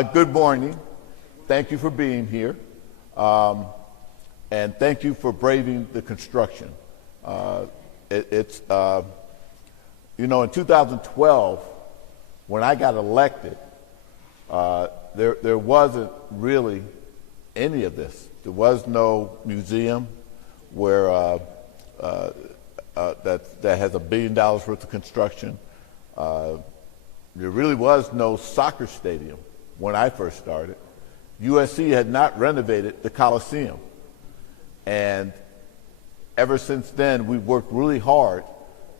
Good morning. Thank you for being here. And thank you for braving the construction. In 2012, when I got elected, there wasn't really any of this. There was no museum where that has $1 billion worth of construction. There really was no soccer stadium when I first started. USC had not renovated the Coliseum. And ever since then, we've worked really hard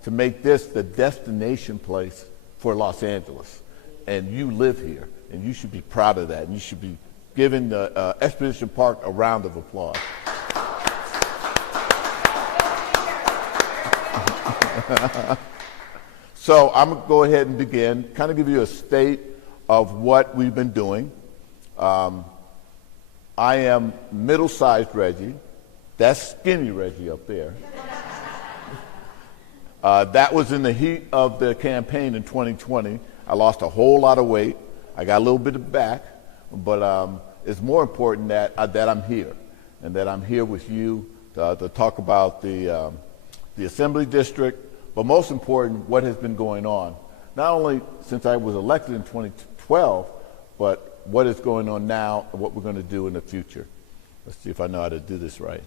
to make this the destination place for Los Angeles. And you live here, and you should be proud of that. And you should be giving the Exposition Park a round of applause. So I'm going to go ahead and begin, kind of give you a state of what we've been doing. I am middle-sized Reggie. That's skinny Reggie up there. That was in the heat of the campaign in 2020. I lost a whole lot of weight. I got a little bit of back, but it's more important that I'm here, and that I'm here with you to talk about the Assembly District, but most important, what has been going on, not only since I was elected in 2012, but what is going on now and what we're going to do in the future. Let's see if I know how to do this right.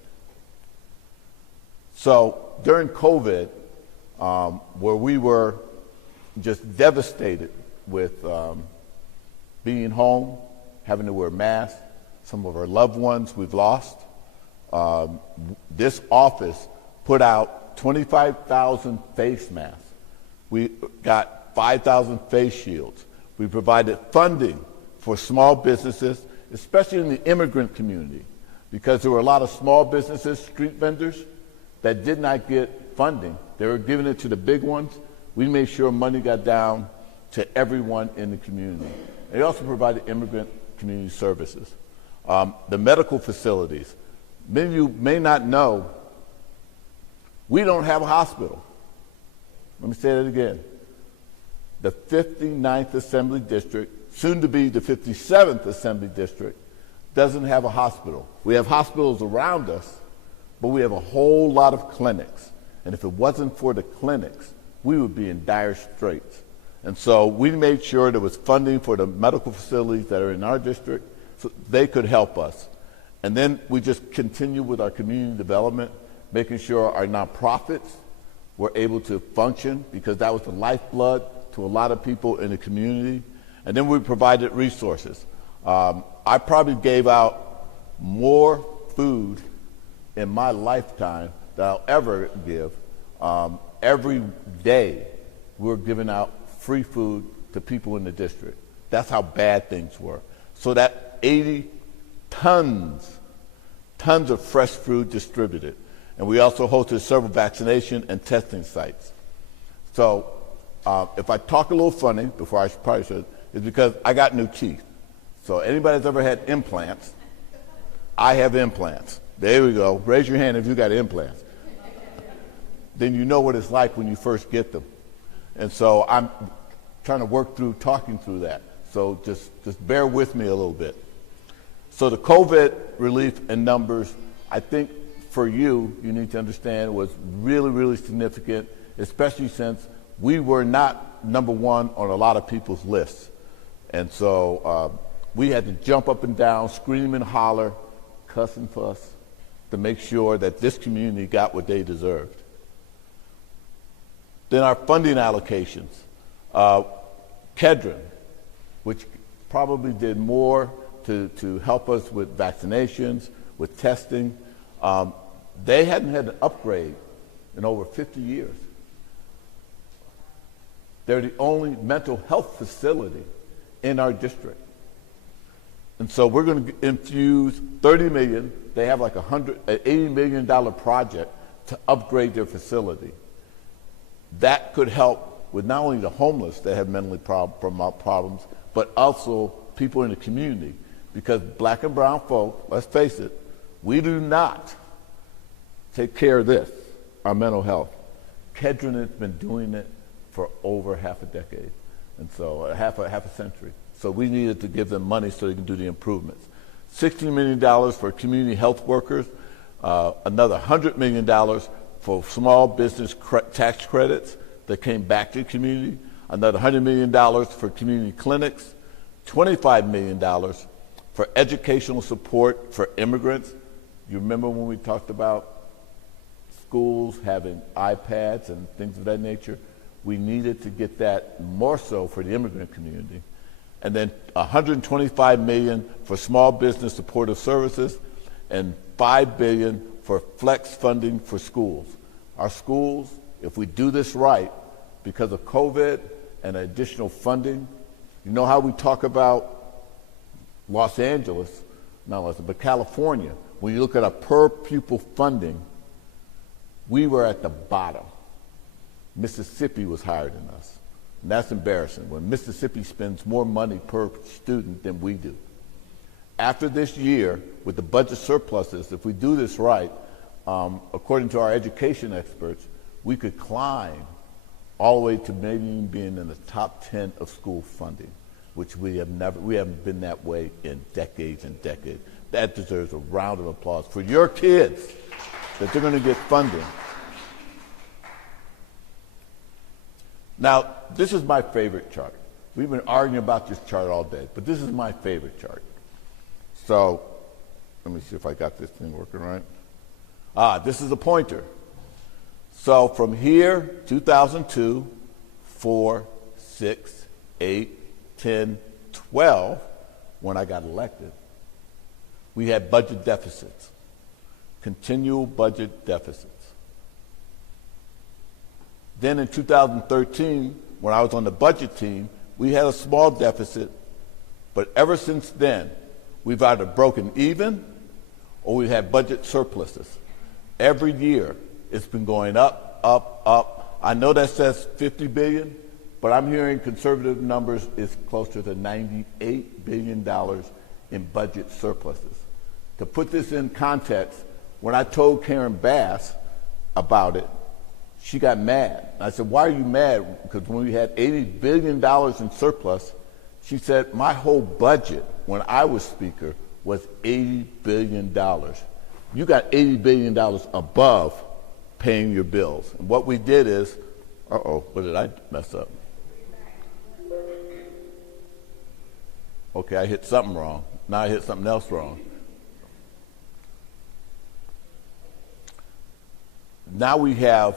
So during COVID, where we were just devastated with being home, having to wear masks, some of our loved ones we've lost, this office put out 25,000 face masks. We got 5,000 face shields. We provided funding for small businesses, especially in the immigrant community, because there were a lot of small businesses, street vendors, that did not get funding. They were giving it to the big ones. We made sure money got down to everyone in the community. They also provided immigrant community services. The medical facilities. Many of you may not know, we don't have a hospital. Let me say that again. The 59th Assembly District, soon to be the 57th Assembly District, doesn't have a hospital. We have hospitals around us, but we have a whole lot of clinics. And if it wasn't for the clinics, we would be in dire straits. And so we made sure there was funding for the medical facilities that are in our district so they could help us. And then we just continue with our community development, making sure our nonprofits were able to function, because that was the lifeblood to a lot of people in the community. And then we provided resources. I probably gave out more food in my lifetime that I'll ever give. Every day we're giving out free food to people in the district. That's how bad things were. So that 80 tons of fresh food distributed. And we also hosted several vaccination and testing sites. So if I talk a little funny, before I probably should, it's because I got new teeth. So anybody that's ever had implants, I have implants. There we go. Raise your hand if you got implants. Then you know what it's like when you first get them. And so I'm trying to work through talking through that. So just bear with me a little bit. So the COVID relief and numbers, I think for you need to understand was really, really significant, especially since we were not number one on a lot of people's lists. And so we had to jump up and down, scream and holler, cuss and fuss, to make sure that this community got what they deserved. Then our funding allocations. Kedron, which probably did more to help us with vaccinations, with testing. They hadn't had an upgrade in over 50 years. They're the only mental health facility in our district. And so we're going to infuse $30 million. They have like $80 million project to upgrade their facility. That could help with not only the homeless that have mentally problems, but also people in the community. Because black and brown folk, let's face it, we do not take care of this, our mental health. Kedron has been doing it for over half a decade, and so half a century. So we needed to give them money so they can do the improvements. $16 million for community health workers, another $100 million for small business tax credits that came back to the community, another $100 million for community clinics, $25 million for educational support for immigrants. You remember when we talked about schools having iPads and things of that nature? We needed to get that more so for the immigrant community. And then $125 million for small business supportive services and $5 billion for flex funding for schools. Our schools, if we do this right, because of COVID and additional funding, you know how we talk about Los Angeles, not Los Angeles, but California, when you look at our per pupil funding, we were at the bottom. Mississippi was higher than us. And that's embarrassing when Mississippi spends more money per student than we do. After this year, with the budget surpluses, if we do this right, according to our education experts, we could climb all the way to maybe even being in the top 10 of school funding, which we haven't been that way in decades and decades. That deserves a round of applause for your kids, that they're going to get funding. Now, this is my favorite chart. We've been arguing about this chart all day, but this is my favorite chart. So, let me see if I got this thing working right. This is a pointer. So from here, 2002, 4, 6, 8, 10, 12, when I got elected, we had budget deficits, continual budget deficits. Then in 2013, when I was on the budget team, we had a small deficit, but ever since then, we've either broken even or we've had budget surpluses. Every year, it's been going up, up, up. I know that says $50 billion, but I'm hearing conservative numbers is closer to $98 billion in budget surpluses. To put this in context, when I told Karen Bass about it, she got mad. I said, why are you mad? Because when we had $80 billion in surplus, she said, my whole budget when I was speaker was $80 billion. You got $80 billion above paying your bills. And what we did is, what did I mess up? Okay, I hit something wrong. Now I hit something else wrong. Now we have,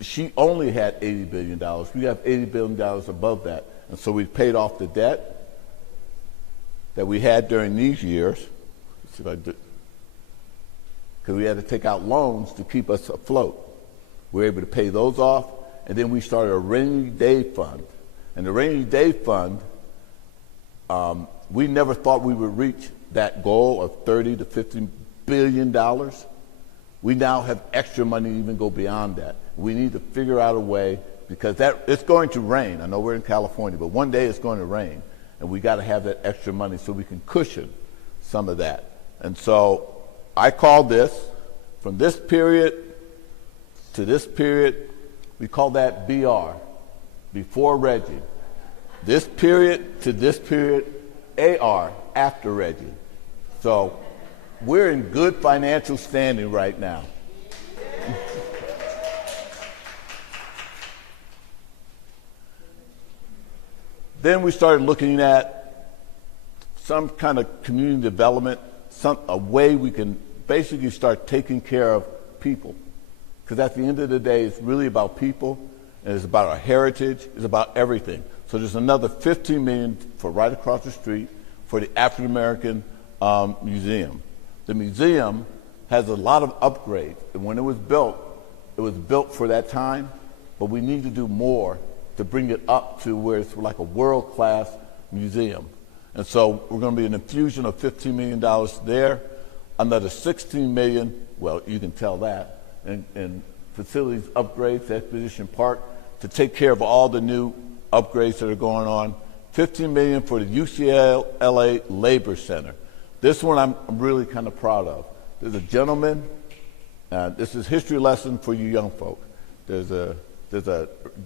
she only had $80 billion. We have $80 billion above that. And so we paid off the debt that we had during these years. Let's see if I do. Because we had to take out loans to keep us afloat. We were able to pay those off, and then we started a rainy day fund. And the rainy day fund, we never thought we would reach that goal of $30 to $50 billion. We now have extra money to even go beyond that. We need to figure out a way, because it's going to rain. I know we're in California, but one day it's going to rain, and we got to have that extra money so we can cushion some of that. And so I call this, from this period to this period, we call that BR, before Reggie. This period to this period, AR, after Reggie. So we're in good financial standing right now. Then we started looking at some kind of community development, a way we can basically start taking care of people. Because at the end of the day, it's really about people, and it's about our heritage, it's about everything. So there's another $15 million for right across the street for the African American Museum. The museum has a lot of upgrades, and when it was built for that time, but we need to do more to bring it up to where it's like a world-class museum. And so we're going to be an infusion of $15 million there, another $16 million, well, you can tell that, in facilities upgrades, Exposition Park, to take care of all the new upgrades that are going on, $15 million for the UCLA Labor Center. This one I'm really kind of proud of. There's a gentleman, this is history lesson for you young folk. There's a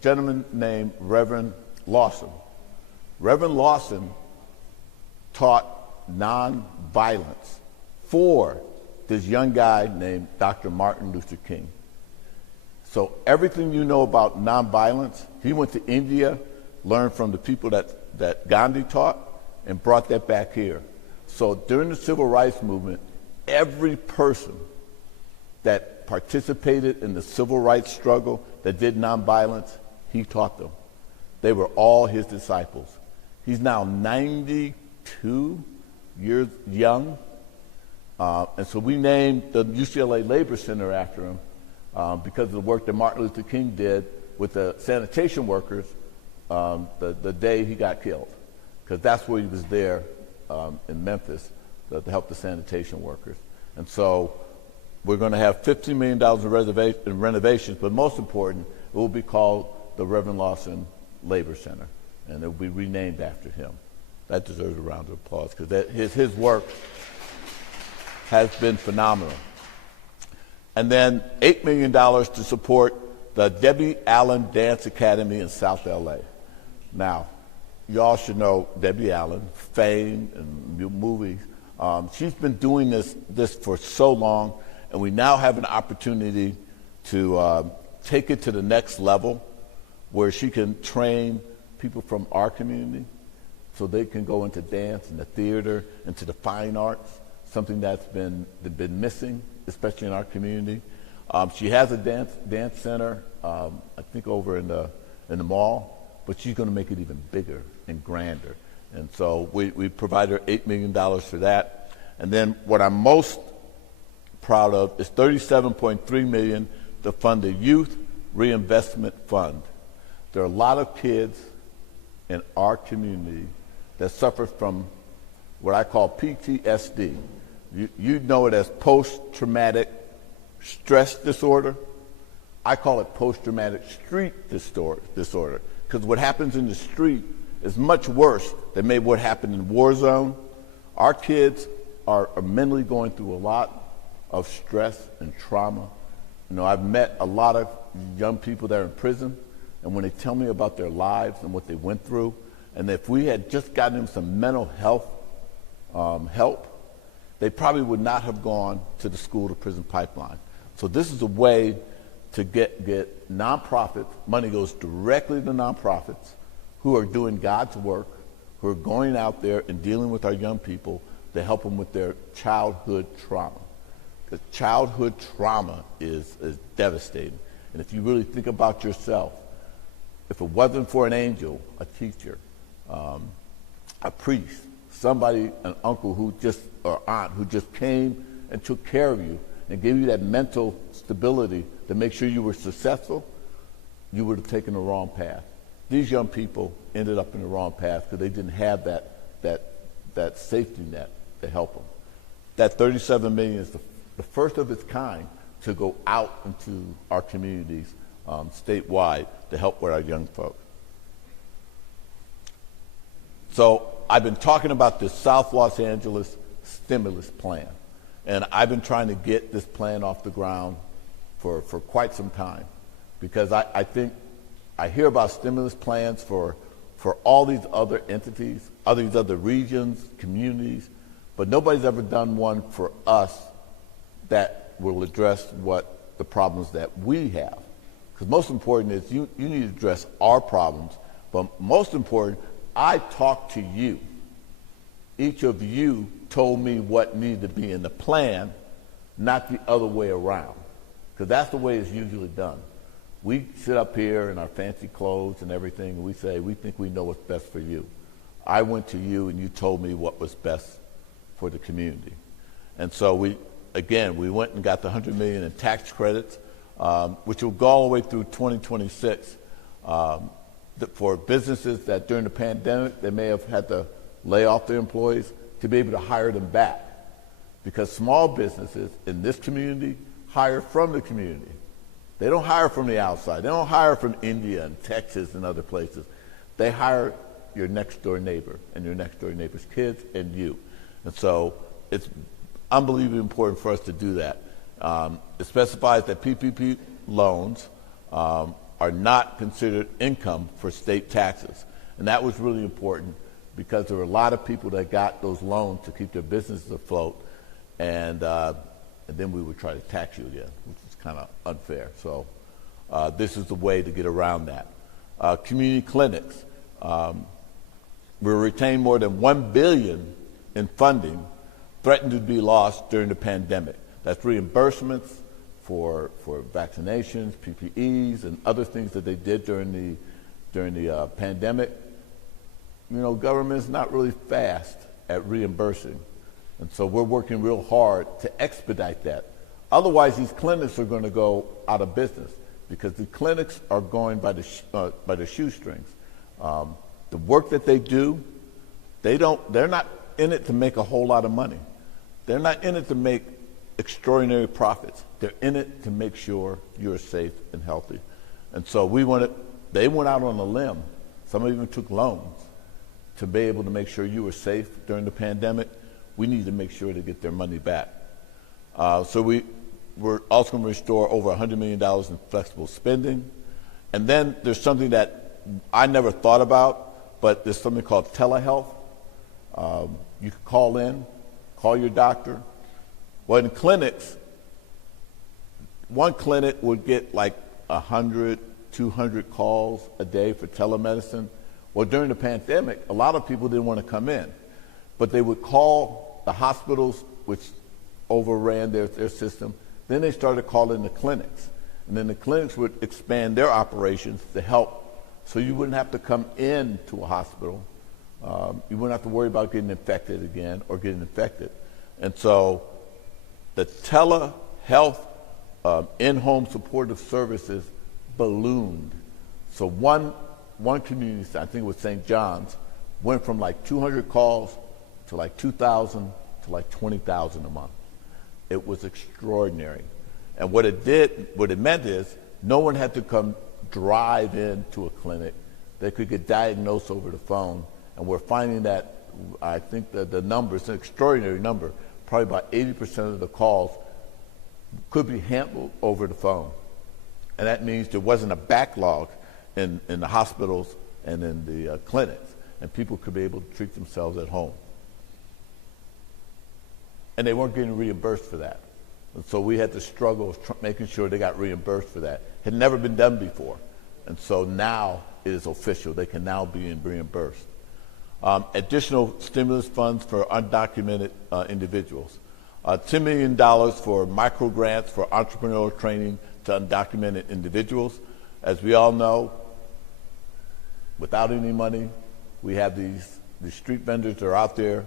gentleman named Reverend Lawson. Reverend Lawson taught nonviolence for this young guy named Dr. Martin Luther King. So everything you know about nonviolence, he went to India, learned from the people that Gandhi taught, and brought that back here. So during the civil rights movement, every person that participated in the civil rights struggle, that did nonviolence, he taught them. They were all his disciples. He's now 92 years young, and so we named the UCLA Labor Center after him because of the work that Martin Luther King did with the sanitation workers the day he got killed, because that's where he was there in Memphis to help the sanitation workers. And so we're going to have $15 million in renovations, but most important, it will be called the Reverend Lawson Labor Center, and it will be renamed after him. That deserves a round of applause, because his work has been phenomenal. And then $8 million to support the Debbie Allen Dance Academy in South LA. Now, y'all should know Debbie Allen, fame and movies. She's been doing this for so long, and we now have an opportunity to take it to the next level, where she can train people from our community so they can go into dance and the theater, into the fine arts, something that's been missing, especially in our community. She has a dance center, I think over in the mall, but she's going to make it even bigger and grander. And so we provide her $8 million for that. And then what I'm most proud of is $37.3 million to fund the Youth Reinvestment Fund. There are a lot of kids in our community that suffer from what I call PTSD. You know it as post-traumatic stress disorder. I call it post-traumatic street disorder, because what happens in the street is much worse than maybe what happened in war zone. Our kids are mentally going through a lot of stress and trauma. You know, I've met a lot of young people that are in prison, and when they tell me about their lives and what they went through, and if we had just gotten them some mental health help, they probably would not have gone to the school-to-prison pipeline. So this is a way to get nonprofits. Money goes directly to nonprofits who are doing God's work, who are going out there and dealing with our young people to help them with their childhood trauma. Because childhood trauma is devastating. And if you really think about yourself, if it wasn't for an angel, a teacher, a priest, somebody, an uncle or aunt who just came and took care of you and gave you that mental stability to make sure you were successful, you would have taken the wrong path. These young people ended up in the wrong path because they didn't have that safety net to help them. That $37 million is the first of its kind to go out into our communities statewide to help with our young folks. So I've been talking about this South Los Angeles stimulus plan, and I've been trying to get this plan off the ground for quite some time, because I think I hear about stimulus plans for all these other entities, these other regions, communities, but nobody's ever done one for us that will address what the problems that we have. Because most important is you need to address our problems, but most important, I talked to you. Each of you told me what needed to be in the plan, not the other way around, because that's the way it's usually done. We sit up here in our fancy clothes and everything, and we say, we think we know what's best for you. I went to you, and you told me what was best for the community. And so we went and got the $100 million in tax credits, which will go all the way through 2026 for businesses that during the pandemic, they may have had to lay off their employees, to be able to hire them back. Because small businesses in this community hire from the community. They don't hire from the outside. They don't hire from India and Texas and other places. They hire your next door neighbor and your next door neighbor's kids and you. And so it's unbelievably important for us to do that. It specifies that PPP loans are not considered income for state taxes. And that was really important because there were a lot of people that got those loans to keep their businesses afloat, and then we would try to tax you again, which is kind of unfair. So this is the way to get around that. Community clinics. We retained more than $1 billion in funding threatened to be lost during the pandemic. That's reimbursements for vaccinations, PPEs, and other things that they did during the pandemic. You know, government's not really fast at reimbursing, and so we're working real hard to expedite that. Otherwise, these clinics are going to go out of business because the clinics are going by the shoestrings. The work that they do, they're not in it to make a whole lot of money. They're not in it to make extraordinary profits. They're in it to make sure you're safe and healthy. And so they went out on a limb. Some even took loans to be able to make sure you were safe during the pandemic. We need to make sure to get their money back. So we're also going to restore over $100 million in flexible spending. And then there's something that I never thought about, but there's something called telehealth. You can call your doctor. Well, in clinics, one clinic would get like 100, 200 calls a day for telemedicine. Well, during the pandemic, a lot of people didn't want to come in, but they would call the hospitals, which overran their system. Then they started calling the clinics, and then the clinics would expand their operations to help, so you wouldn't have to come into a hospital. You wouldn't have to worry about getting infected again or getting infected. And so the telehealth in-home supportive services ballooned. So one community, I think it was St. John's, went from like 200 calls to like 2,000 to like 20,000 a month. It was extraordinary. And what it meant is no one had to come drive into a clinic. They could get diagnosed over the phone. And we're finding that, I think that the number is an extraordinary number. Probably about 80% of the calls could be handled over the phone. And that means there wasn't a backlog in the hospitals and in the clinics, and people could be able to treat themselves at home. And they weren't getting reimbursed for that. And so we had to struggle with making sure they got reimbursed for that. It had never been done before. And so now it is official. They can now be reimbursed. Additional stimulus funds for undocumented individuals. $10 million for micro grants for entrepreneurial training to undocumented individuals. As we all know, without any money, we have these street vendors that are out there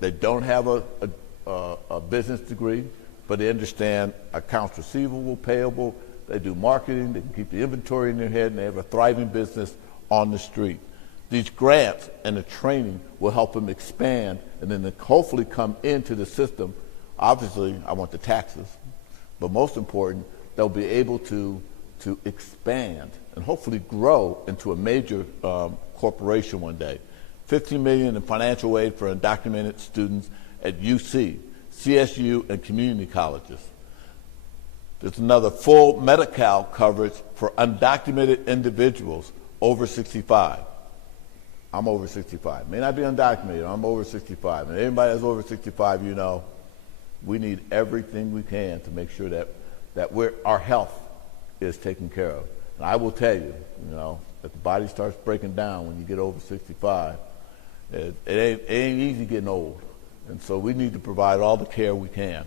they don't have a business degree, but they understand accounts receivable, payable. They do marketing. They can keep the inventory in their head, and they have a thriving business on the street. These grants and the training will help them expand and then hopefully come into the system. Obviously, I want the taxes, but most important, they'll be able to expand and hopefully grow into a major corporation one day. $15 million in financial aid for undocumented students at UC, CSU, and community colleges. There's another full Medi-Cal coverage for undocumented individuals over 65. I'm over 65. May not be undocumented, I'm over 65. And anybody that's over 65, you know, we need everything we can to make sure that our health is taken care of. And I will tell you, you know, that the body starts breaking down when you get over 65. It ain't easy getting old. And so we need to provide all the care we can.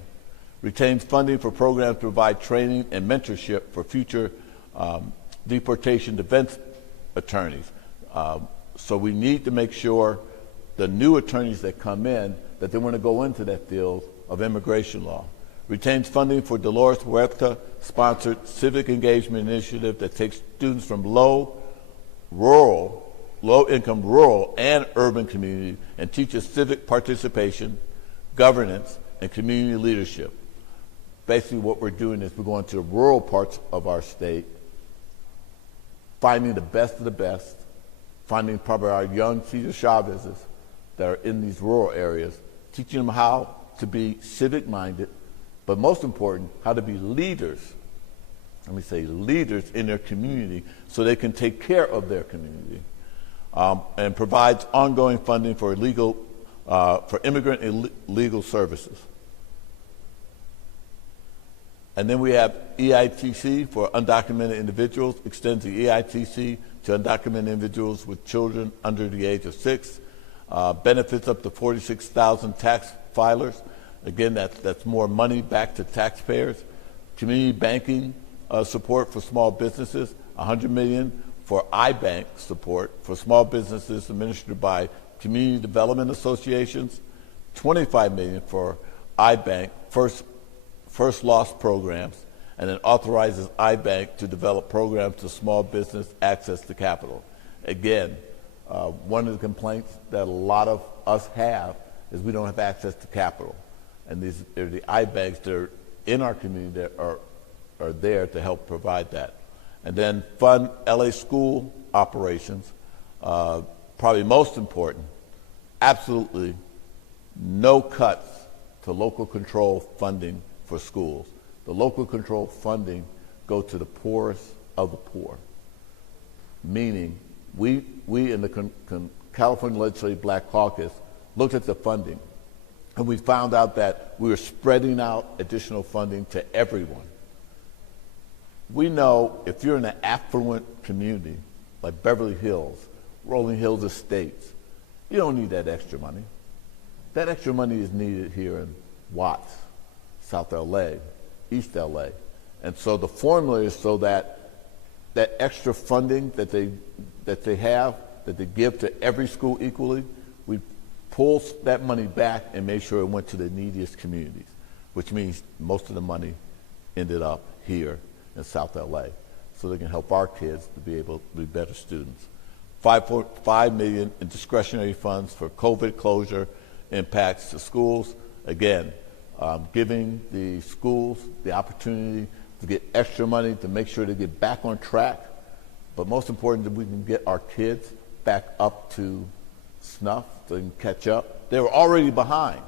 Retains funding for programs to provide training and mentorship for future deportation defense attorneys. So we need to make sure the new attorneys that come in, that they want to go into that field of immigration law. Retains funding for Dolores Huerta-sponsored civic engagement initiative that takes students from low-income rural and urban communities and teaches civic participation, governance, and community leadership. Basically what we're doing is we're going to the rural parts of our state, finding the best of the best, finding probably our young Cesar Chavezes that are in these rural areas, teaching them how to be civic-minded, but most important, how to be leaders. Let me say leaders in their community so they can take care of their community. and provides ongoing funding for immigrant and legal services. And then we have EITC for undocumented individuals, extends the EITC to undocumented individuals with children under the age of 6, benefits up to 46,000 tax filers. Again, that's more money back to taxpayers. Community banking support for small businesses, $100 million for iBank support for small businesses administered by community development associations, $25 million for iBank first loss programs, and then authorizes iBank to develop programs to small business access to capital. Again, one of the complaints that a lot of us have is we don't have access to capital. And these are the iBanks that are in our community that are there to help provide that. And then fund LA school operations, probably most important, absolutely no cuts to local control funding for schools. The local control funding go to the poorest of the poor, meaning we in the California Legislative Black Caucus looked at the funding, and we found out that we were spreading out additional funding to everyone. We know if you're in an affluent community like Beverly Hills, Rolling Hills Estates, you don't need that extra money. That extra money is needed here in Watts, South LA, East LA. And so the formula is so that that extra funding that they give to every school equally, we pull that money back and make sure it went to the neediest communities, which means most of the money ended up here in South LA, so they can help our kids to be able to be better students. $5 million in discretionary funds for COVID closure impacts to schools. Again, giving the schools the opportunity to get extra money to make sure they get back on track, but most important that we can get our kids back up to snuff so they can catch up. They were already behind.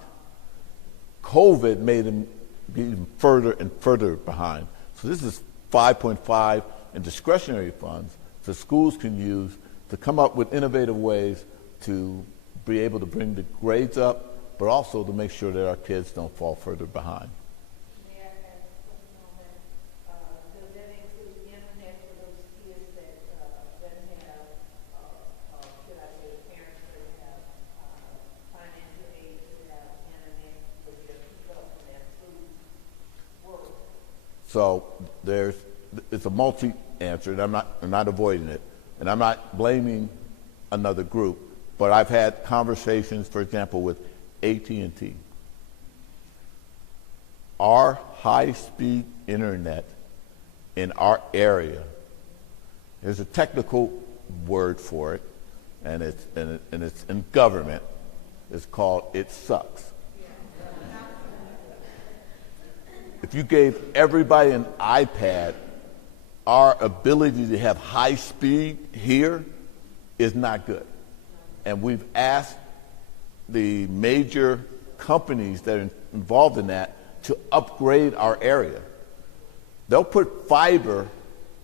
COVID made them be even further and further behind. So this is 5.5 in discretionary funds that schools can use to come up with innovative ways to be able to bring the grades up, but also to make sure that our kids don't fall further behind. May I ask a moment? Does that include internet for those kids that doesn't have, should I say, the parents that have financial aid to have internet with their stuff and their food work? So it's a multi-answer, and I'm not avoiding it, and I'm not blaming another group, but I've had conversations, for example, with AT&T. Our high-speed internet in our area, there's a technical word for it, and it's in government. It's called "it sucks." If you gave everybody an iPad, our ability to have high speed here is not good. And we've asked the major companies that are involved in that to upgrade our area. They'll put fiber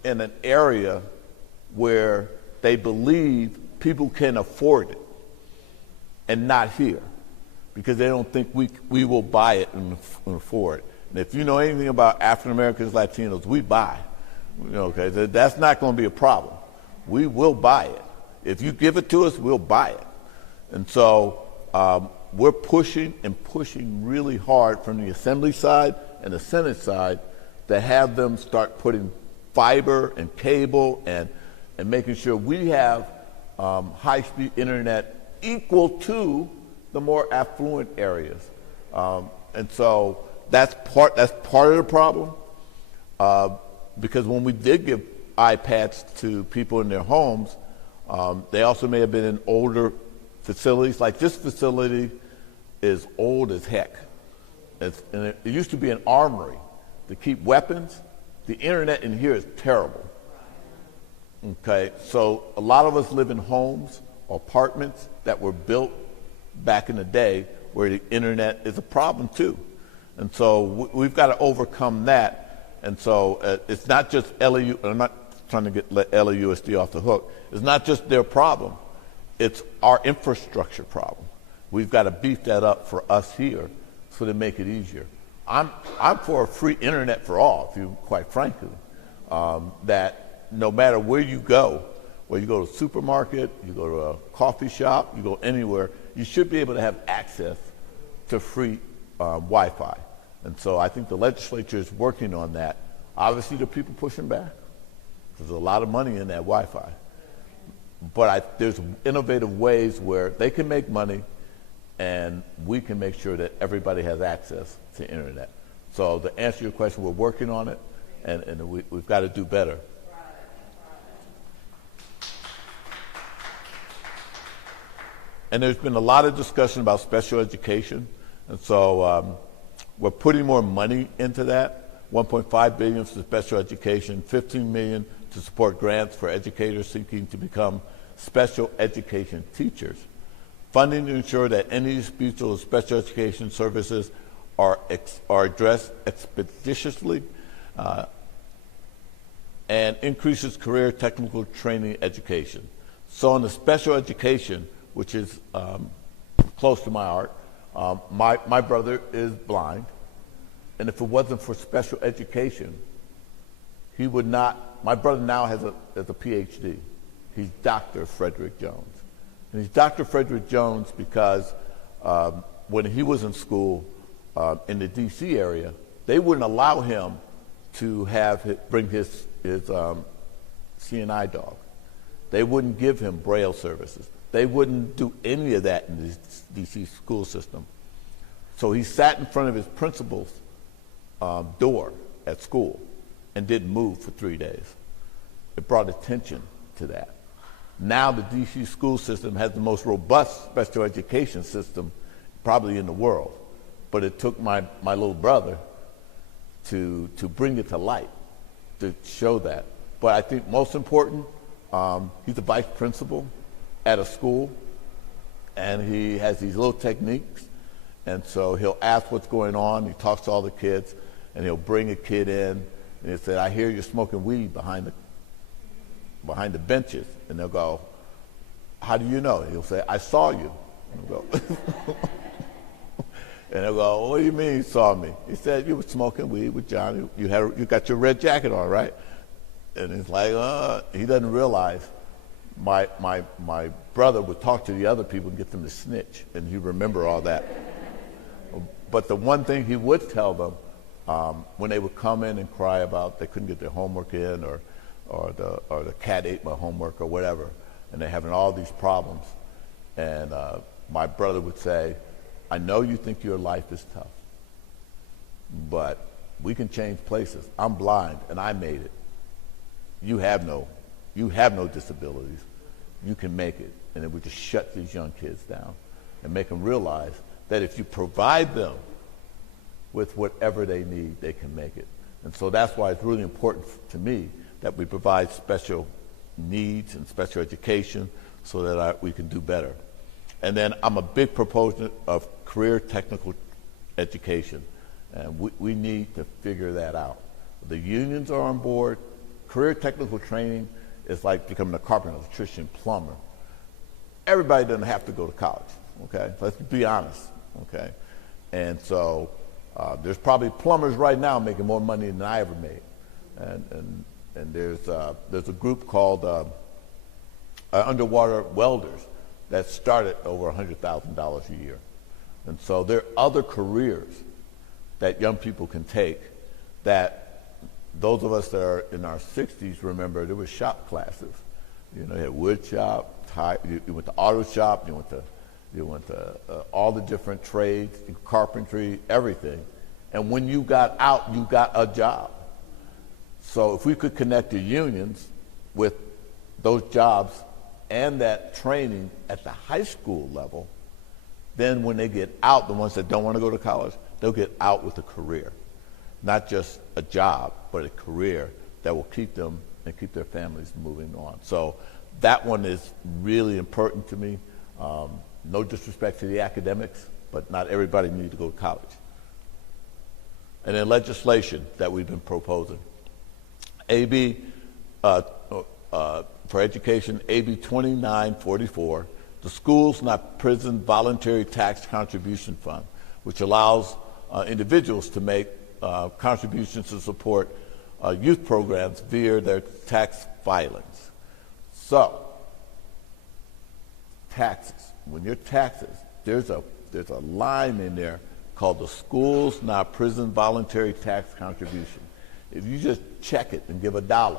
in an area where they believe people can afford it and not here because they don't think we will buy it and afford it. And if you know anything about African Americans, Latinos, we buy. Okay, that's not going to be a problem. We will buy it. If you give it to us, we'll buy it. And so we're pushing really hard from the Assembly side and the Senate side to have them start putting fiber and cable and making sure we have high-speed internet equal to the more affluent areas. And so that's part of the problem. Because when we did give iPads to people in their homes, they also may have been in older facilities. Like this facility is old as heck. And it used to be an armory to keep weapons. The internet in here is terrible. Okay, so a lot of us live in homes or apartments that were built back in the day where the internet is a problem too. And so we've got to overcome that. And so it's not just LAU, I'm not trying to let LAUSD off the hook. It's not just their problem. it's our infrastructure problem. We've got to beef that up for us here so to make it easier. I'm for a free internet for all, if you quite frankly, that no matter where you go, whether you go to a supermarket, you go to a coffee shop, you go anywhere, you should be able to have access to free Wi-Fi. And so I think the legislature is working on that. Obviously, there are people pushing back. There's a lot of money in that Wi-Fi. But there's innovative ways where they can make money and we can make sure that everybody has access to internet. So to answer your question, we're working on it, and we've got to do better. And there's been a lot of discussion about special education, and so we're putting more money into that. $1.5 billion for special education, $15 million to support grants for educators seeking to become special education teachers. Funding to ensure that any disputes with special education services are addressed expeditiously, and increases career technical training education. So in the special education, which is close to my heart, my brother is blind, and if it wasn't for special education, he would not. My brother now has a PhD. He's Dr. Frederick Jones. And he's Dr. Frederick Jones because when he was in school in the D.C. area, they wouldn't allow him to bring his CNI dog. They wouldn't give him Braille services. They wouldn't do any of that in the D.C. school system. So he sat in front of his principal's door at school and didn't move for 3 days. It brought attention to that. Now the D.C. school system has the most robust special education system probably in the world. But it took my little brother to bring it to light, to show that. But I think most important, he's a vice principal at a school, and he has these little techniques. And so he'll ask what's going on. He talks to all the kids, and he'll bring a kid in, and he'll say, "I hear you're smoking weed behind the benches." And they'll go, "How do you know?" He'll say, "I saw you." And they'll go, and they'll go, "What do you mean you saw me?" He said, "You were smoking weed with John. You got your red jacket on, right?" And he's like, he doesn't realize my brother would talk to the other people and get them to snitch, and he'd remember all that. But the one thing he would tell them when they would come in and cry about they couldn't get their homework in, or the cat ate my homework or whatever, and they're having all these problems. And my brother would say, "I know you think your life is tough, but we can change places. I'm blind and I made it. You have no disabilities. You can make it." And it would just shut these young kids down and make them realize that if you provide them with whatever they need, they can make it. And so that's why it's really important to me that we provide special needs and special education so that we can do better. And then I'm a big proponent of career technical education, and we need to figure that out. The unions are on board. Career technical training is like becoming a carpenter, electrician, plumber. Everybody doesn't have to go to college, okay? Let's be honest, okay? And so there's probably plumbers right now making more money than I ever made. And there's a group called underwater welders that start at over $100,000 a year. And so there are other careers that young people can take that those of us that are in our 60s remember there were shop classes. You know, you had wood shop, you went to auto shop, you went to all the different trades, carpentry, everything. And when you got out, you got a job. So if we could connect the unions with those jobs and that training at the high school level, then when they get out, the ones that don't want to go to college, they'll get out with a career. Not just a job, but a career that will keep them and keep their families moving on. So that one is really important to me. No disrespect to the academics, but not everybody needs to go to college. And then legislation that we've been proposing. AB for education, AB 2944, the Schools Not Prison Voluntary Tax Contribution Fund, which allows individuals to make contributions to support youth programs via their tax filings. So, taxes. When your taxes, there's a line in there called the Schools Not Prison Voluntary Tax Contribution. If you just check it and give $1,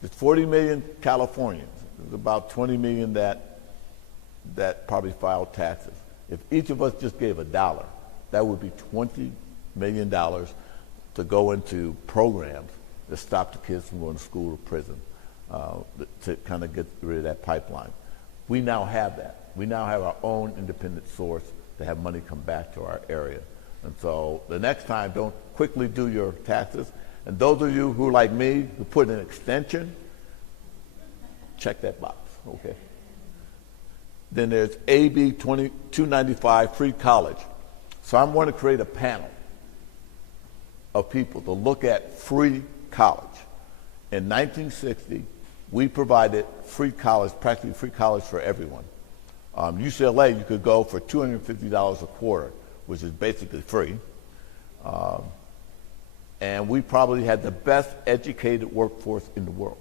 there's 40 million Californians. There's about 20 million that probably filed taxes. If each of us just gave $1, that would be $20 million to go into programs that stop the kids from going to school or prison, to kind of get rid of that pipeline. We now have that. We now have our own independent source to have money come back to our area. And so the next time, don't quickly do your taxes. And those of you who, like me, who put an extension, check that box, okay? Then there's AB 295, free college. So I'm going to create a panel of people to look at free college. In 1960, we provided free college, practically free college for everyone. UCLA, you could go for $250 a quarter, which is basically free. And we probably had the best educated workforce in the world.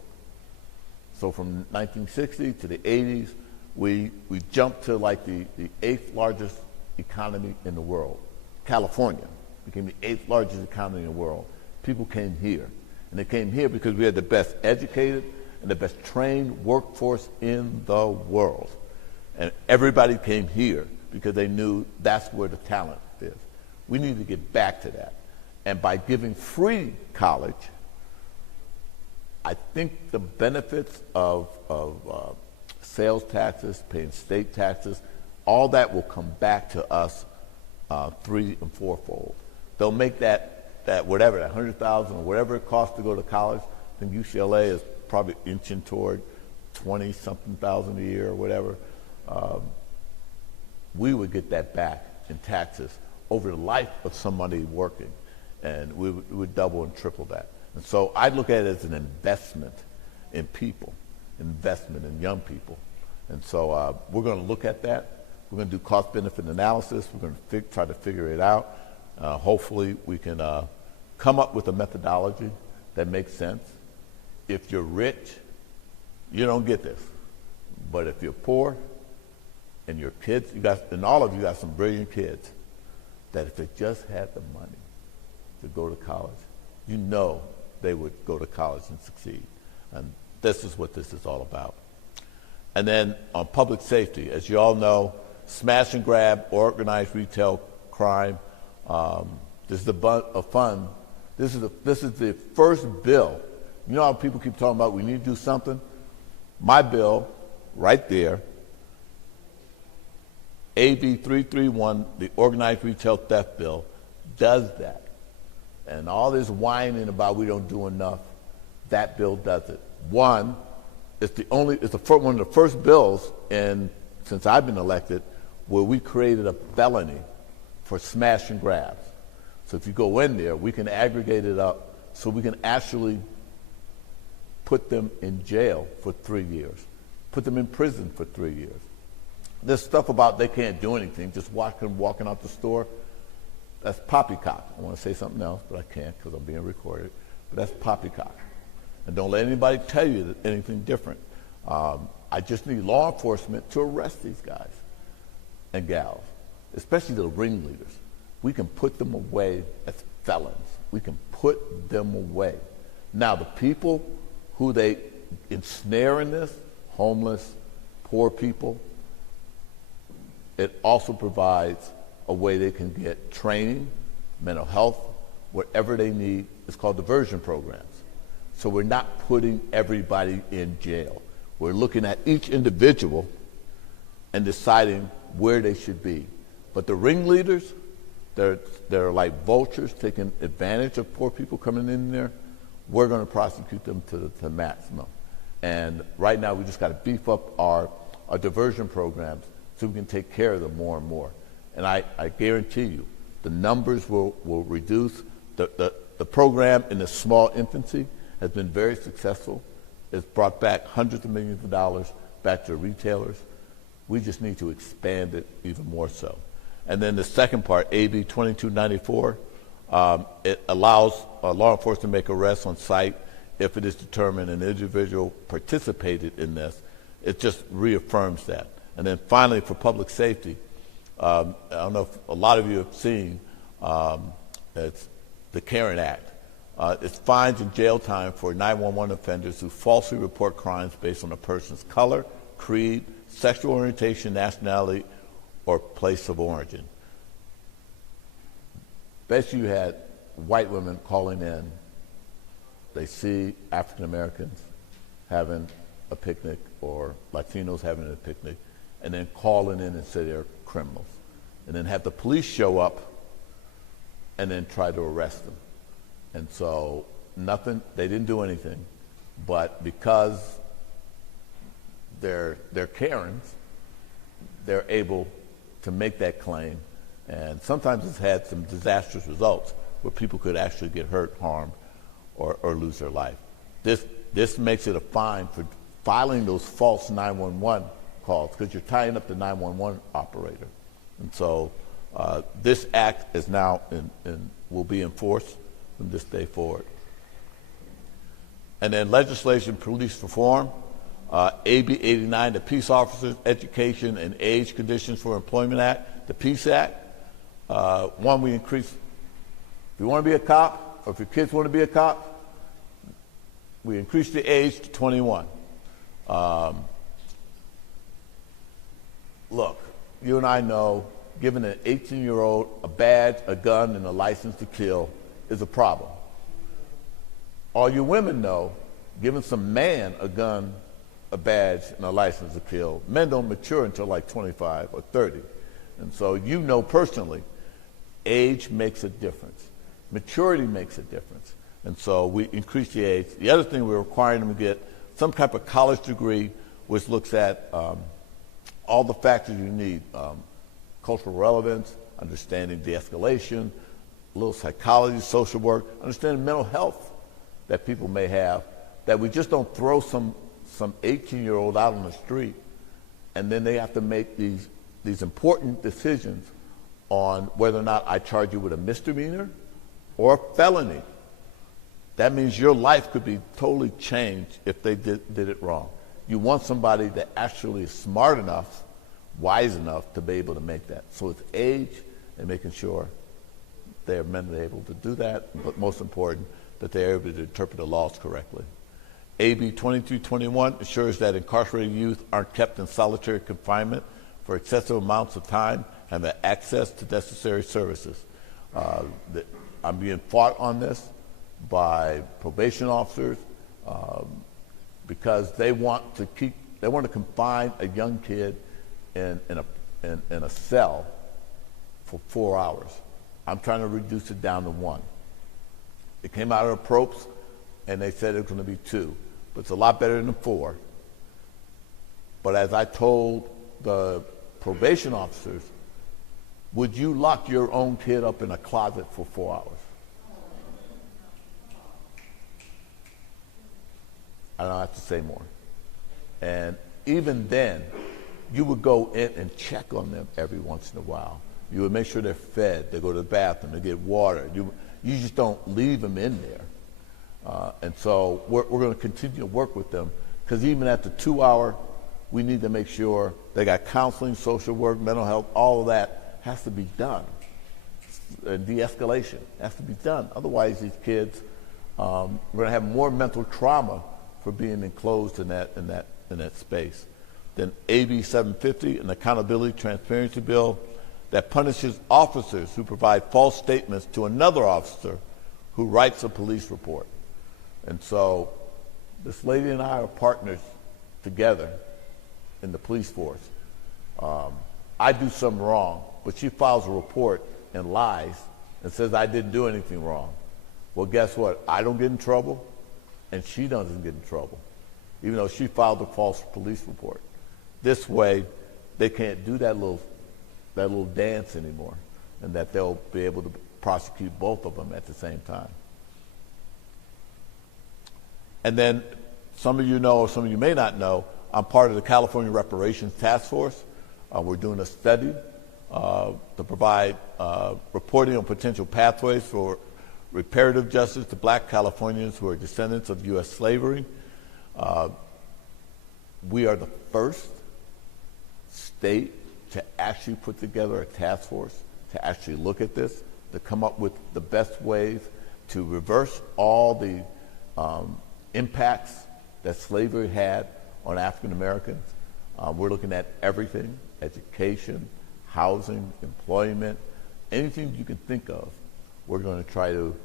So from 1960 to the 80s, we jumped to like the 8th largest economy in the world. California became the 8th largest economy in the world. People came here. And they came here because we had the best educated and the best trained workforce in the world. And everybody came here because they knew that's where the talent is. We need to get back to that. And by giving free college, I think the benefits of sales taxes, paying state taxes, all that will come back to us 3- and 4-fold. They'll make that whatever, that $100,000 or whatever it costs to go to college. I think UCLA is probably inching toward 20-something thousand a year or whatever. We would get that back in taxes over the life of somebody working, and we would double and triple that. And so I look at it as an investment in people, investment in young people. And so we're going to look at that. We're going to do cost-benefit analysis. We're going to try to figure it out. Hopefully we can come up with a methodology that makes sense. If you're rich, you don't get this. But if you're poor and your kids, and all of you got some brilliant kids, that if they just had the money to go to college, you know they would go to college and succeed. And this is what this is all about. And then on public safety, as you all know, smash and grab, organized retail crime. This is a fund. This is the first bill. You know how people keep talking about we need to do something? My bill, right there, AB 331, the organized retail theft bill, does that. And all this whining about we don't do enough, that bill does it. One, it's one of the first bills since I've been elected where we created a felony for smash and grabs. So if you go in there, we can aggregate it up so we can actually put them in jail for 3 years, put them in prison for 3 years. This stuff about they can't do anything, just walking out the store, that's poppycock. I want to say something else, but I can't because I'm being recorded. But that's poppycock. And don't let anybody tell you anything different. I just need law enforcement to arrest these guys and gals, especially the ringleaders. We can put them away as felons. We can put them away. Now, the people who they ensnare in this, homeless, poor people, it also provides a way they can get training, mental health, whatever they need. It's called diversion programs. So we're not putting everybody in jail. We're looking at each individual and deciding where they should be. But the ringleaders, they're like vultures taking advantage of poor people coming in there. We're going to prosecute them to the maximum. And right now we just got to beef up our diversion programs so we can take care of them more and more. And I guarantee you, the numbers will reduce. The program in the small infancy has been very successful. It's brought back hundreds of millions of dollars back to retailers. We just need to expand it even more so. And then the second part, AB 2294, it allows law enforcement to make arrests on site if it is determined an individual participated in this. It just reaffirms that. And then finally, for public safety, I don't know if a lot of you have seen, it's the Karen Act. It's fines and jail time for 911 offenders who falsely report crimes based on a person's color, creed, sexual orientation, nationality, or place of origin. Basically, you had white women calling in. They see African Americans having a picnic or Latinos having a picnic, and then calling in and say they're criminals. And then have the police show up and then try to arrest them. And so they didn't do anything, but because they're Karens, they're able to make that claim. And sometimes it's had some disastrous results where people could actually get hurt, harmed, or lose their life. This makes it a fine for filing those false 911 calls because you're tying up the 911 operator. And so this act is now will be enforced from this day forward. And then legislation, police reform, AB 89, the Peace Officers Education and Age Conditions for Employment Act, the Peace Act. One, we increase, if you want to be a cop, or if your kids want to be a cop, we increase the age to 21. Look, you and I know giving an 18-year-old a badge, a gun, and a license to kill is a problem. All you women know, giving some man a gun, a badge, and a license to kill, men don't mature until like 25 or 30. And so you know personally, age makes a difference. Maturity makes a difference. And so we increase the age. The other thing, we're requiring them to get some type of college degree which looks at all the factors you need, cultural relevance, understanding de-escalation, a little psychology, social work, understanding mental health that people may have, that we just don't throw some 18-year-old out on the street and then they have to make these important decisions on whether or not I charge you with a misdemeanor or a felony. That means your life could be totally changed if they did it wrong. You want somebody that actually is smart enough, wise enough to be able to make that. So it's age and making sure they're mentally able to do that, but most important, that they're able to interpret the laws correctly. AB 2221 ensures that incarcerated youth aren't kept in solitary confinement for excessive amounts of time and have access to necessary services. I'm being fought on this by probation officers because they want to confine a young kid in a cell for 4 hours. I'm trying to reduce it down to 1. It came out of the probes, and they said it was going to be 2, but it's a lot better than 4. But as I told the probation officers, would you lock your own kid up in a closet for 4 hours? I don't have to say more. And even then, you would go in and check on them every once in a while. You would make sure they're fed, they go to the bathroom, they get water. You just don't leave them in there. And so we're going to continue to work with them because even at the 2 hour, we need to make sure they got counseling, social work, mental health, all of that has to be done. De-escalation has to be done. Otherwise, these kids, we're going to have more mental trauma for being enclosed in that space. Then AB 750, an accountability transparency bill that punishes officers who provide false statements to another officer who writes a police report. And so this lady and I are partners together in the police force. I do something wrong, but she files a report and lies and says I didn't do anything wrong. Well, guess what? I don't get in trouble, and she doesn't get in trouble, even though she filed a false police report. This way, they can't do that little dance anymore, and that they'll be able to prosecute both of them at the same time. And then some of you know, or some of you may not know, I'm part of the California Reparations Task Force. We're doing a study to provide reporting on potential pathways for reparative justice to black Californians who are descendants of U.S. slavery. We are the first state to actually put together a task force to actually look at this, to come up with the best ways to reverse all the impacts that slavery had on African Americans. We're looking at everything: education, housing, employment, anything you can think of. We're going to try to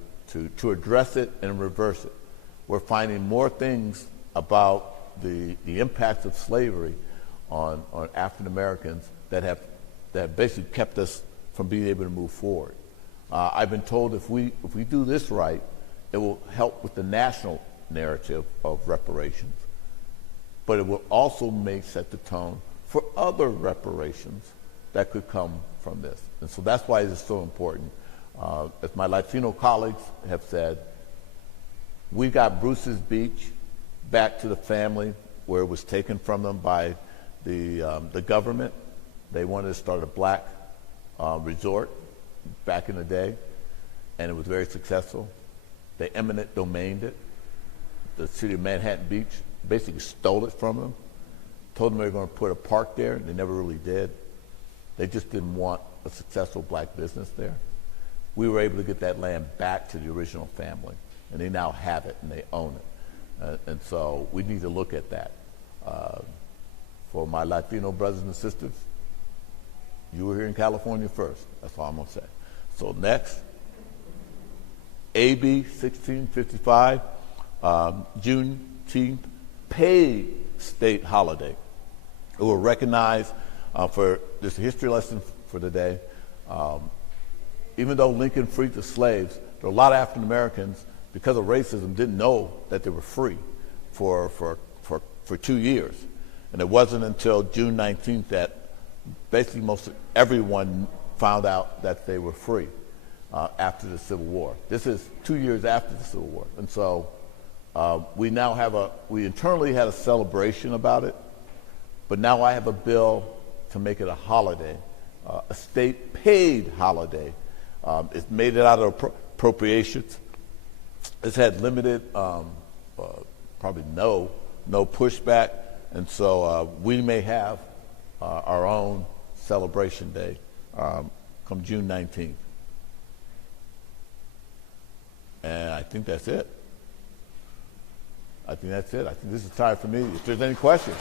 address it and reverse it. We're finding more things about the impacts of slavery on African Americans that have basically kept us from being able to move forward. I've been told if we do this right, it will help with the national narrative of reparations, but it will also set the tone for other reparations that could come from this. And so that's why it's so important. As my Latino colleagues have said, we got Bruce's Beach back to the family where it was taken from them by the government. They wanted to start a black resort back in the day, and it was very successful. They eminent domained it. The city of Manhattan Beach basically stole it from them, told them they were going to put a park there, and they never really did. They just didn't want a successful black business there. We were able to get that land back to the original family, and they now have it and they own it. And so we need to look at that. For my Latino brothers and sisters, you were here in California first. That's all I'm going to say. So next, AB 1655, Juneteenth, paid state holiday. It will recognize for this history lesson for the day. Even though Lincoln freed the slaves, there were a lot of African Americans, because of racism, didn't know that they were free for 2 years. And it wasn't until June 19th that basically most everyone found out that they were free after the Civil War. This is 2 years after the Civil War. And so we internally had a celebration about it, but now I have a bill to make it a holiday, a state paid holiday. It's made it out of appropriations. It's had limited, probably no pushback, and so we may have our own celebration day come June 19th. And I think that's it. I think this is time for me. If there's any questions.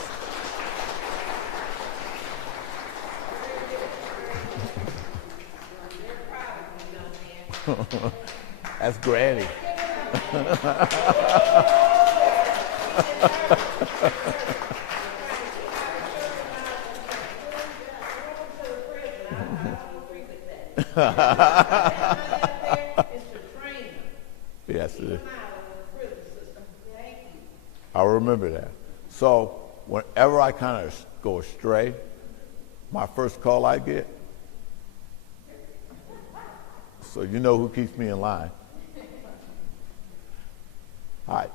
That's Granny. Yes, it is. I'll remember that. So whenever I kind of go astray, my first call I get, so you know who keeps me in line. Hi.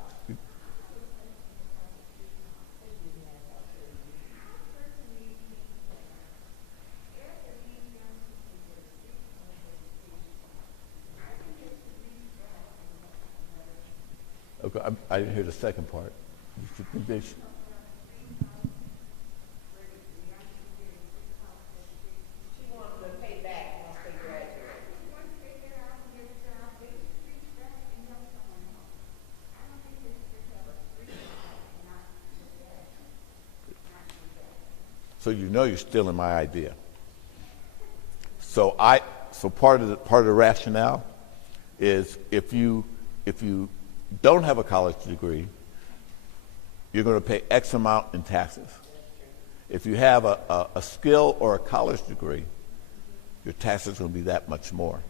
Okay, I didn't hear the second part. They So you know you're stealing my idea. So part of the rationale is if you don't have a college degree, you're going to pay X amount in taxes. If you have a skill or a college degree, your taxes are going to be that much more.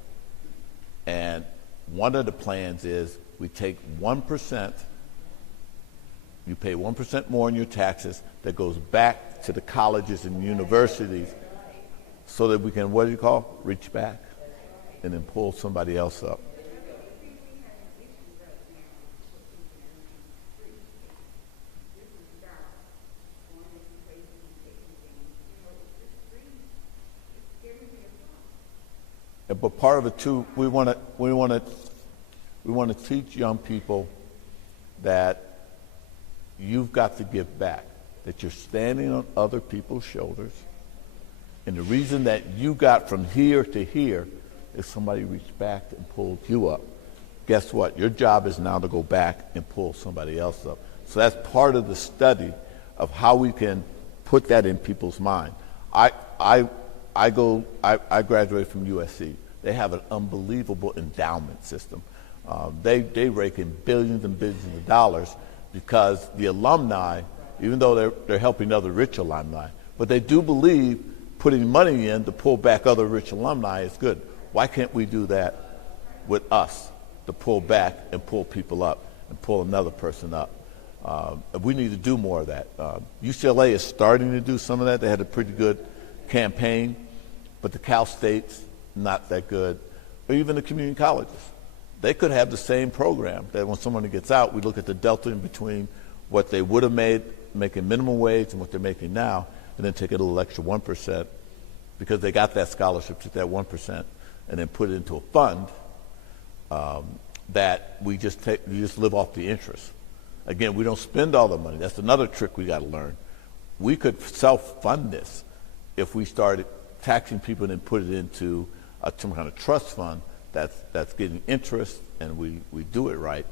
And one of the plans is we take 1%, you pay 1% more in your taxes that goes back to the colleges and universities so that we can, reach back and then pull somebody else up. But part of it too, we want to teach young people that you've got to give back, that you're standing on other people's shoulders. And the reason that you got from here to here is somebody reached back and pulled you up. Guess what? Your job is now to go back and pull somebody else up. So that's part of the study of how we can put that in people's mind. I graduated from USC. They have an unbelievable endowment system. They rake in billions and billions of dollars because the alumni, even though they're helping other rich alumni, but they do believe putting money in to pull back other rich alumni is good. Why can't we do that with us, to pull back and pull people up and pull another person up? We need to do more of that. UCLA is starting to do some of that. They had a pretty good campaign, but the Cal State's not that good, or even the community colleges. They could have the same program that when someone gets out, we look at the delta in between what they would have made making minimum wage and what they're making now, and then take a little extra 1% because they got that scholarship, took that 1%, and then put it into a fund that we just live off the interest. Again, we don't spend all the money. That's another trick we got to learn. We could self-fund this if we started taxing people and then put it into some kind of trust fund that's getting interest, and we do it right.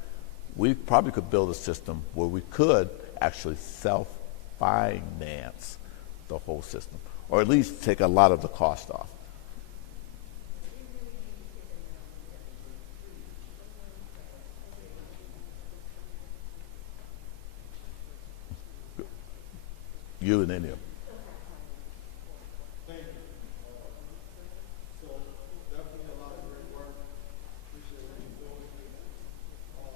We probably could build a system where we could actually self-finance the whole system, or at least take a lot of the cost off. You and any of them. Thank you. So definitely a lot of great work. Appreciate what you're doing. I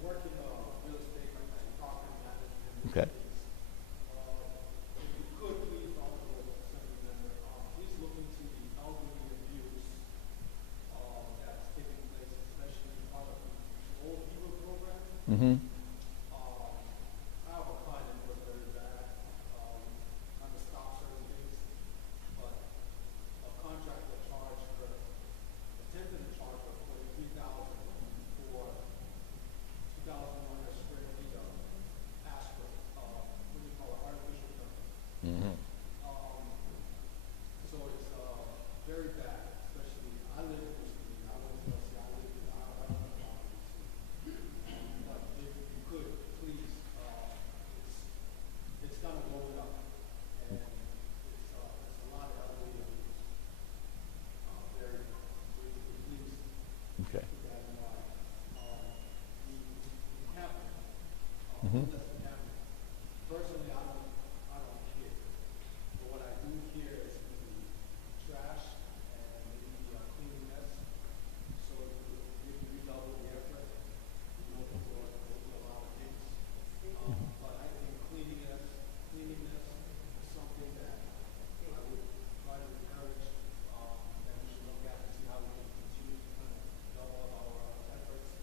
work in real estate and property management. Okay. If you could please also, Assembly Member, please look into the elderly abuse that's taking place, especially in part of the old people program. Mm-hmm. I have a client that was very bad. I'm a stop certain things, but a contractor charged her, attempted to charge her $43,000 for 2,100 square feet of asphalt, what do you call it, artificial turf. Mm-hmm. So it's very bad, especially, I live in this community, I won't tell you, I live in, I don't have property. But if you could, please, it's gonna blow it up, and it's a lot of elderly abuse. Very, please Okay. keep that in mind. The camping, Mm-hmm. doesn't happen. Personally, I don't care, but what I do care is the trash and maybe cleanliness. So if you double the effort, you know, we'll do a lot of things. But I think cleanliness is something that I would try to encourage, that we should look at and see how we can continue to kind of double our efforts,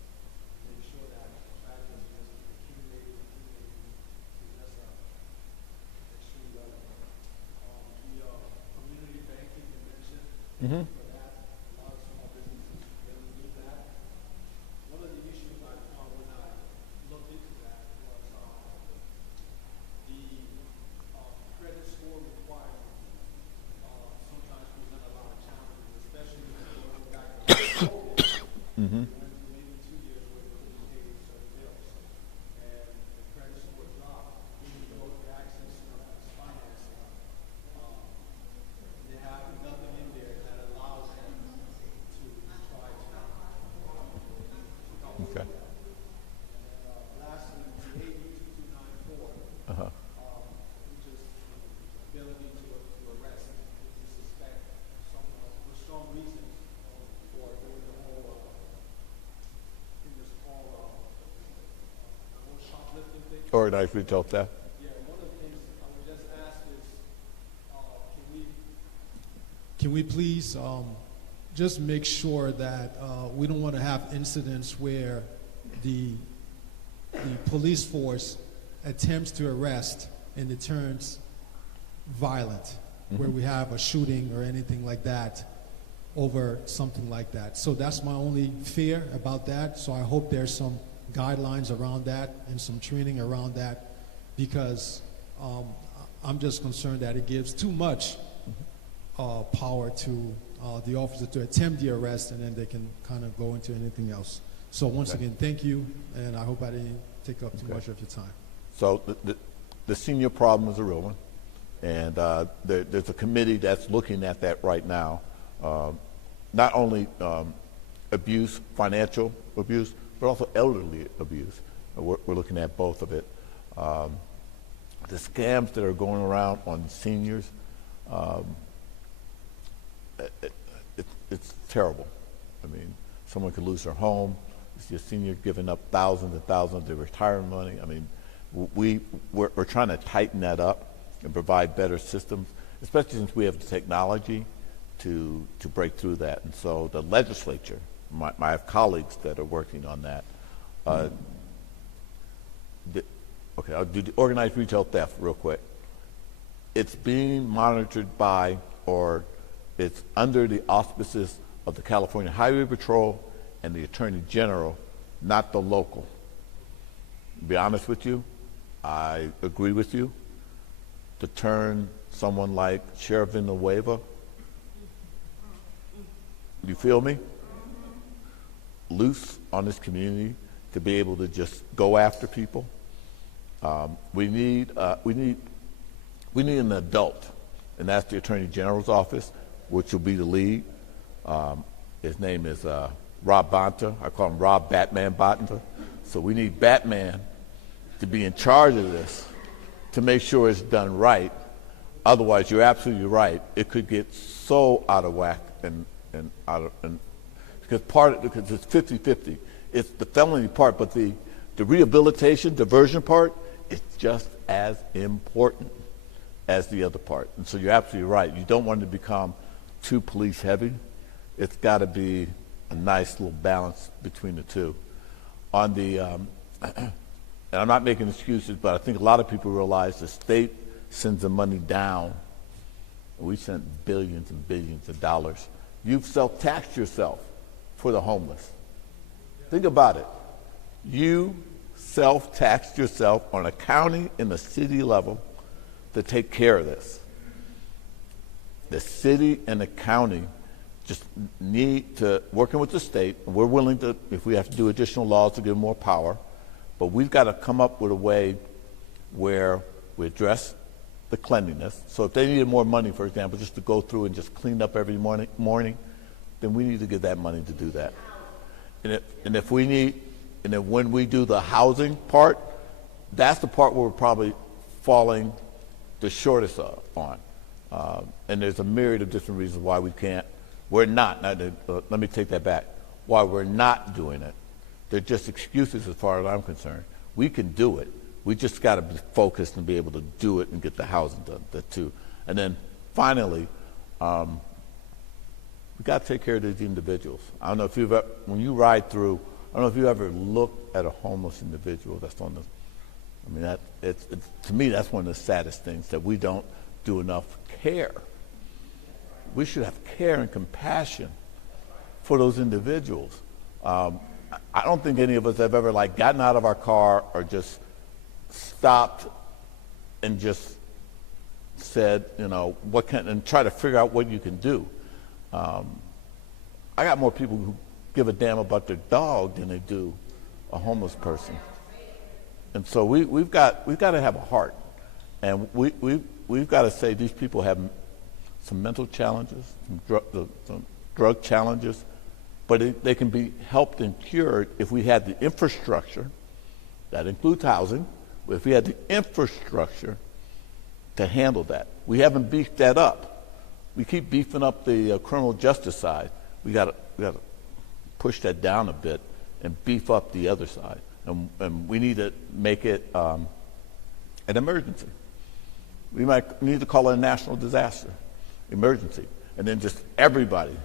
make sure that trash is just accumulated, because that's extremely relevant. The community banking you mentioned, Mm-hmm. for that, a lot of small businesses really need that. One of the issues I found when I looked into that was the credit score requirement sometimes present a lot of challenges, especially when you go back to COVID. Mm-hmm. We went through maybe 2 years where we couldn't pay certain bills, and the credit score dropped. Even though the access financing, they have nothing in there that allows them to try to help. Okay. Lastly, the AB 2294, Uh-huh. which is the ability to arrest if you suspect someone with strong reasons for doing the whole, I think it's called the whole shoplifting thing. Organized retail theft. Yeah, one of the things I would just ask is, can we please just make sure that we don't want to have incidents where the police force attempts to arrest and it turns violent, where we have a shooting or anything like that. over something like that. So that's my only fear about that. So I hope there's some guidelines around that and some training around that, because I'm just concerned that it gives too much power to the officer to attempt the arrest, and then they can kind of go into anything else. So once again, thank you, and I hope I didn't take up too much of your time. So the senior problem is a real one, and there's a committee that's looking at that right now. Not only abuse, financial abuse, but also elderly abuse. We're looking at both of it. The scams that are going around on seniors, it's terrible. I mean, someone could lose their home. You see a senior giving up thousands and thousands of their retirement money. I mean, we're trying to tighten that up and provide better systems, especially since we have the technology to break through that. And so the legislature, I have colleagues that are working on that. Okay, I'll do the organized retail theft real quick. It's being monitored by, or it's under the auspices of the California Highway Patrol and the Attorney General, not the local. To be honest with you, I agree with you. To turn someone like Sheriff Villanueva, you feel me? Loose on this community to be able to just go after people. We need an adult, and that's the Attorney General's office, which will be the lead. His name is Rob Bonta. I call him Rob Batman Bonta. So we need Batman to be in charge of this to make sure it's done right. Otherwise, you're absolutely right. It could get so out of whack because it's 50-50. It's the felony part, but the rehabilitation, diversion part is just as important as the other part. And so you're absolutely right. You don't want to become too police heavy. It's got to be a nice little balance between the two. On the, and I'm not making excuses, but I think a lot of people realize the state sends the money down. We sent billions and billions of dollars. You've self-taxed yourself for the homeless. Think about it. You self-taxed yourself on a county and a city level to take care of this. The city and the county just need to, working with the state, and we're willing to, if we have to do additional laws to give more power, but we've got to come up with a way where we address the cleanliness. So if they needed more money, for example, just to go through and just clean up every morning, then we need to give that money to do that. And if we need, and then when we do the housing part, that's the part where we're probably falling the shortest on. And there's a myriad of different reasons why we can't. We're not. Let me take that back. Why we're not doing it. They're just excuses as far as I'm concerned. We can do it. We just got to be focused and be able to do it and get the housing done, the two. And then finally, we got to take care of these individuals. I don't know if you've ever, when you ride through, I don't know if you ever looked at a homeless individual that's on the, I mean, it's to me, that's one of the saddest things, that we don't do enough care. We should have care and compassion for those individuals. I don't think any of us have ever gotten out of our car or just stopped and just said, what can, and try to figure out what you can do. I got more people who give a damn about their dog than they do a homeless person. And so we've got to have a heart, and we've got to say these people have some mental challenges, some drug challenges, but they can be helped and cured if we had the infrastructure. That includes housing. But if we had the infrastructure to handle that, we haven't beefed that up. We keep beefing up the criminal justice side. We got to push that down a bit and beef up the other side. And we need to make it an emergency. We might need to call it a national disaster emergency, and then just everybody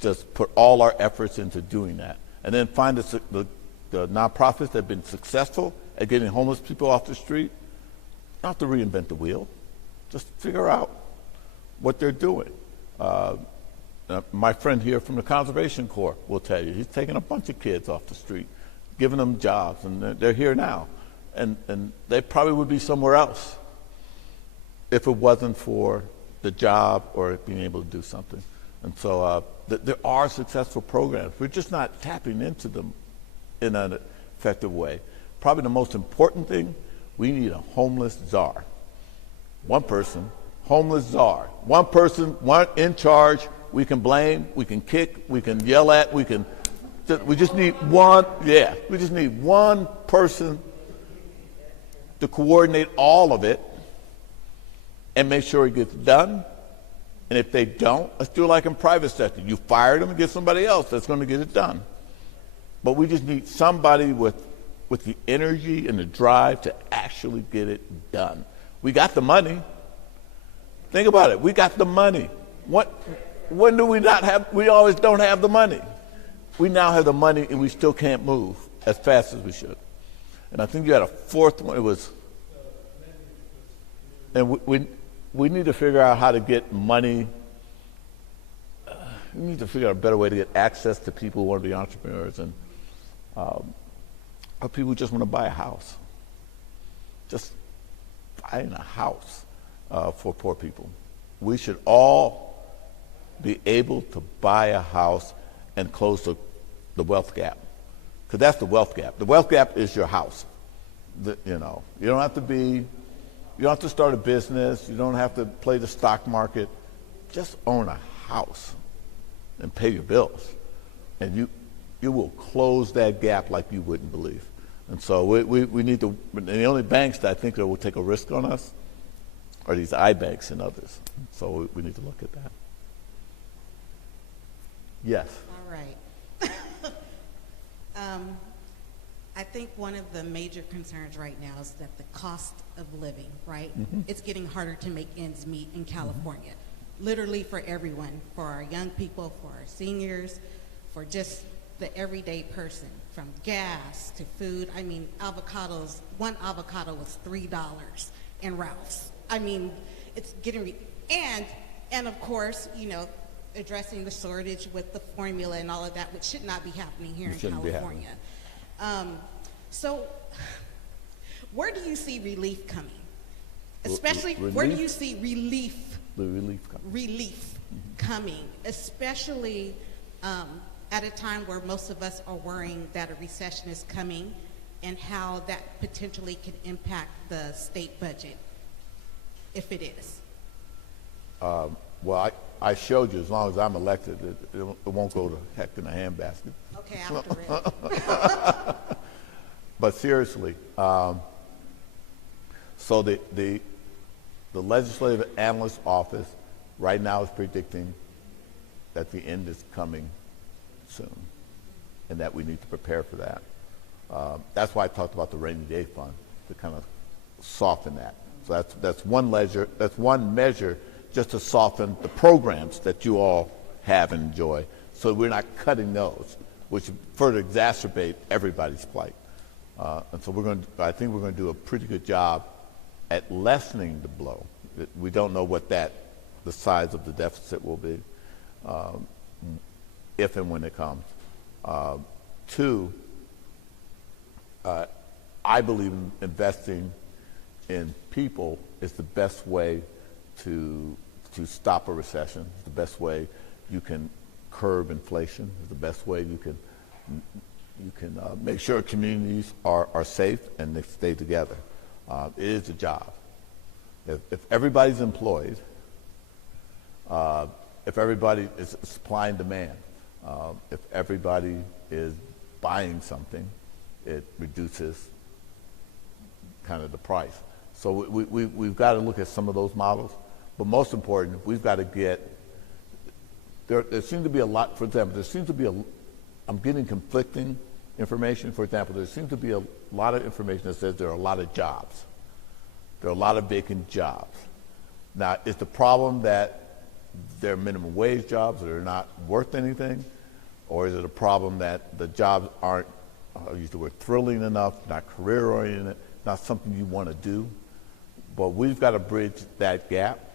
just put all our efforts into doing that, and then find the nonprofits that have been successful at getting homeless people off the street. Not to reinvent the wheel, just figure out what they're doing. My friend here from the Conservation Corps will tell you, he's taking a bunch of kids off the street, giving them jobs, and they're here now. And they probably would be somewhere else if it wasn't for the job or being able to do something. And so there are successful programs. We're just not tapping into them in an effective way. Probably the most important thing, we need a homeless czar. One person, homeless czar. One person, one in charge. We can blame, we can kick, we can yell at, we just need one, we just need one person to coordinate all of it and make sure it gets done. And if they don't, let's do it like in private sector. You fire them and get somebody else that's going to get it done. But we just need somebody with the energy and the drive to actually get it done. We got the money. Think about it. We got the money. When do we not have? We always don't have the money. We now have the money and we still can't move as fast as we should. And I think you had a fourth one. It was, and we need to figure out how to get money. We need to figure out a better way to get access to people who want to be entrepreneurs and or people who just want to buy a house. Just buying a house for poor people. We should all be able to buy a house and close the wealth gap, because that's the wealth gap. The wealth gap is your house. You don't have to start a business. You don't have to play the stock market. Just own a house and pay your bills, and you will close that gap like you wouldn't believe. And so we need to. And the only banks that I think that will take a risk on us are these iBanks and others. So we need to look at that. Yes. All right. I think one of the major concerns right now is that the cost of living, right? Mm-hmm. It's getting harder to make ends meet in California, literally for everyone, for our young people, for our seniors, for just the everyday person, from gas to food. I mean, avocados, one avocado was $3 in Ralph's. I mean, it's getting, and of course, addressing the shortage with the formula and all of that, which should not be happening here in California. So where do you see relief coming? Especially, where do you see relief coming, especially at a time where most of us are worrying that a recession is coming and how that potentially could impact the state budget, if it is? Well, I showed you, as long as I'm elected, it won't go to heck in a handbasket. Okay, after it. But seriously, so the Legislative Analyst Office right now is predicting that the end is coming soon, and that we need to prepare for that. That's why I talked about the rainy day fund, to kind of soften that. So that's one measure just to soften the programs that you all have and enjoy, so we're not cutting those, which further exacerbate everybody's plight. And so I think we're going to do a pretty good job at lessening the blow. We don't know what the size of the deficit will be, if and when it comes. Two, I believe in investing in people is the best way to stop a recession. It's the best way you can curb inflation. It's the best way you can make sure communities are safe and they stay together. It is a job. If everybody's employed, if everybody is supply and demand, if everybody is buying something, it reduces kind of the price. So we've got to look at some of those models. But most important, we've got to get, there seems to be a lot, for example, I'm getting conflicting information. For example, there seems to be a lot of information that says there are a lot of jobs. There are a lot of vacant jobs. Now, is the problem that they're minimum wage jobs that are not worth anything? Or is it a problem that the jobs aren't, I'll use the word thrilling enough, not career-oriented, not something you want to do? But we've got to bridge that gap.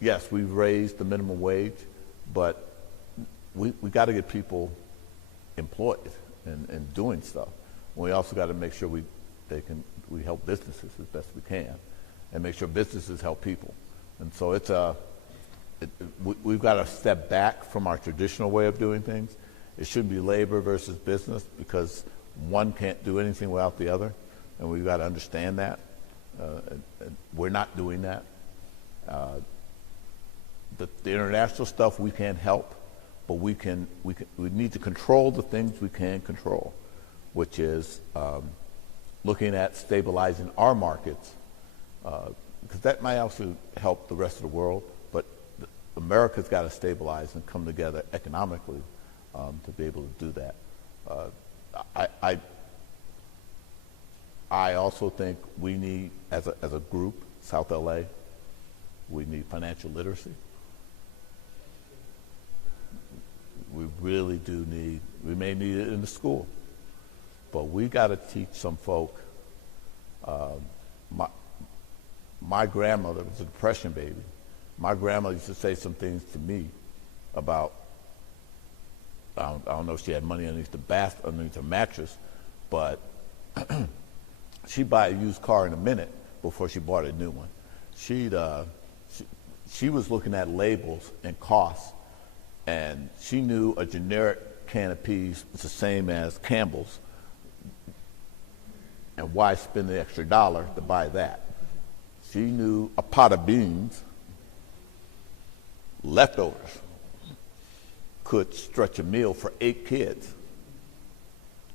Yes, we've raised the minimum wage, but we got to get people employed and doing stuff. We also got to make sure we help businesses as best we can, and make sure businesses help people. And so we've got to step back from our traditional way of doing things. It shouldn't be labor versus business, because one can't do anything without the other, and we've got to understand that. And we're not doing that. The international stuff we can't help, but we need to control the things we can control, which is looking at stabilizing our markets, because that might also help the rest of the world. But America's got to stabilize and come together economically to be able to do that. I also think we need, as a group, South LA, we need financial literacy. We really do need, we may need it in the school, but we got to teach some folk. My grandmother was a Depression baby. My grandmother used to say some things to me about, I don't know if she had money underneath the mattress, but she'd buy a used car in a minute before she bought a new one. She was looking at labels and costs, and she knew a generic can of peas was the same as Campbell's, and why spend the extra $1 to buy that? She knew a pot of beans, leftovers, could stretch a meal for 8 kids.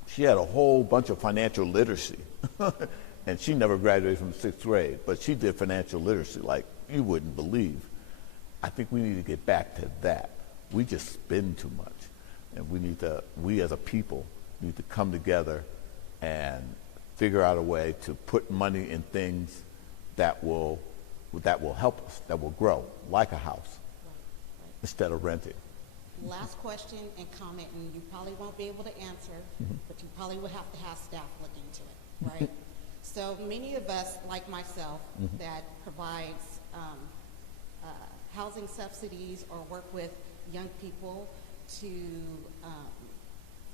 She had a whole bunch of financial literacy. And she never graduated from the 6th grade, but she did financial literacy like you wouldn't believe. I think we need to get back to that. We just spend too much. And we as a people need to come together and figure out a way to put money in things that will help us, that will grow, like a house, instead of renting. Last question and comment, and you probably won't be able to answer, but you probably will have to have staff look into it, right? So many of us, like myself, that provides housing subsidies or work with young people to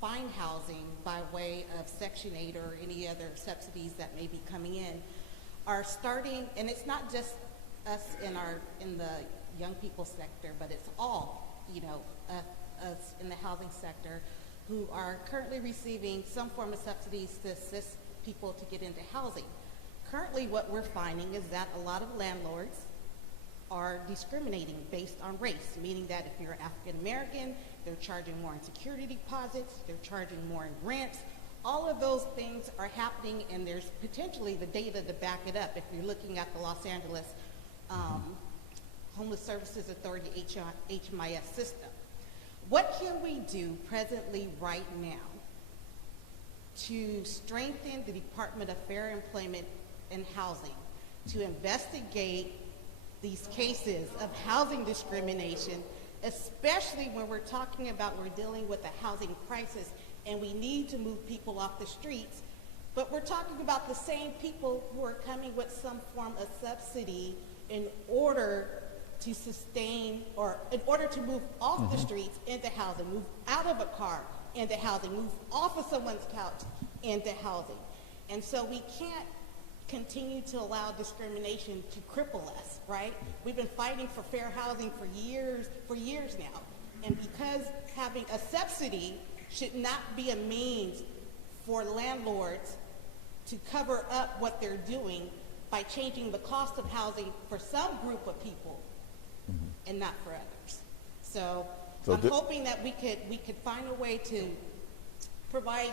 find housing by way of Section 8 or any other subsidies that may be coming in, are starting, and it's not just us in the young people sector, but it's all, us in the housing sector who are currently receiving some form of subsidies to assist people to get into housing. Currently, what we're finding is that a lot of landlords are discriminating based on race, meaning that if you're African American, they're charging more in security deposits, they're charging more in rents. All of those things are happening, and there's potentially the data to back it up if you're looking at the Los Angeles Homeless Services Authority HMIS system. What can we do presently right now to strengthen the Department of Fair Employment and Housing to investigate these cases of housing discrimination, especially when we're talking about we're dealing with a housing crisis and we need to move people off the streets, but we're talking about the same people who are coming with some form of subsidy in order to sustain, or in order to move off the streets into housing, move out of a car into housing, move off of someone's couch into housing. And so we can't continue to allow discrimination to cripple us, right? We've been fighting for fair housing for years now. And because having a subsidy should not be a means for landlords to cover up what they're doing by changing the cost of housing for some group of people and not for others. So I'm hoping that we could find a way to provide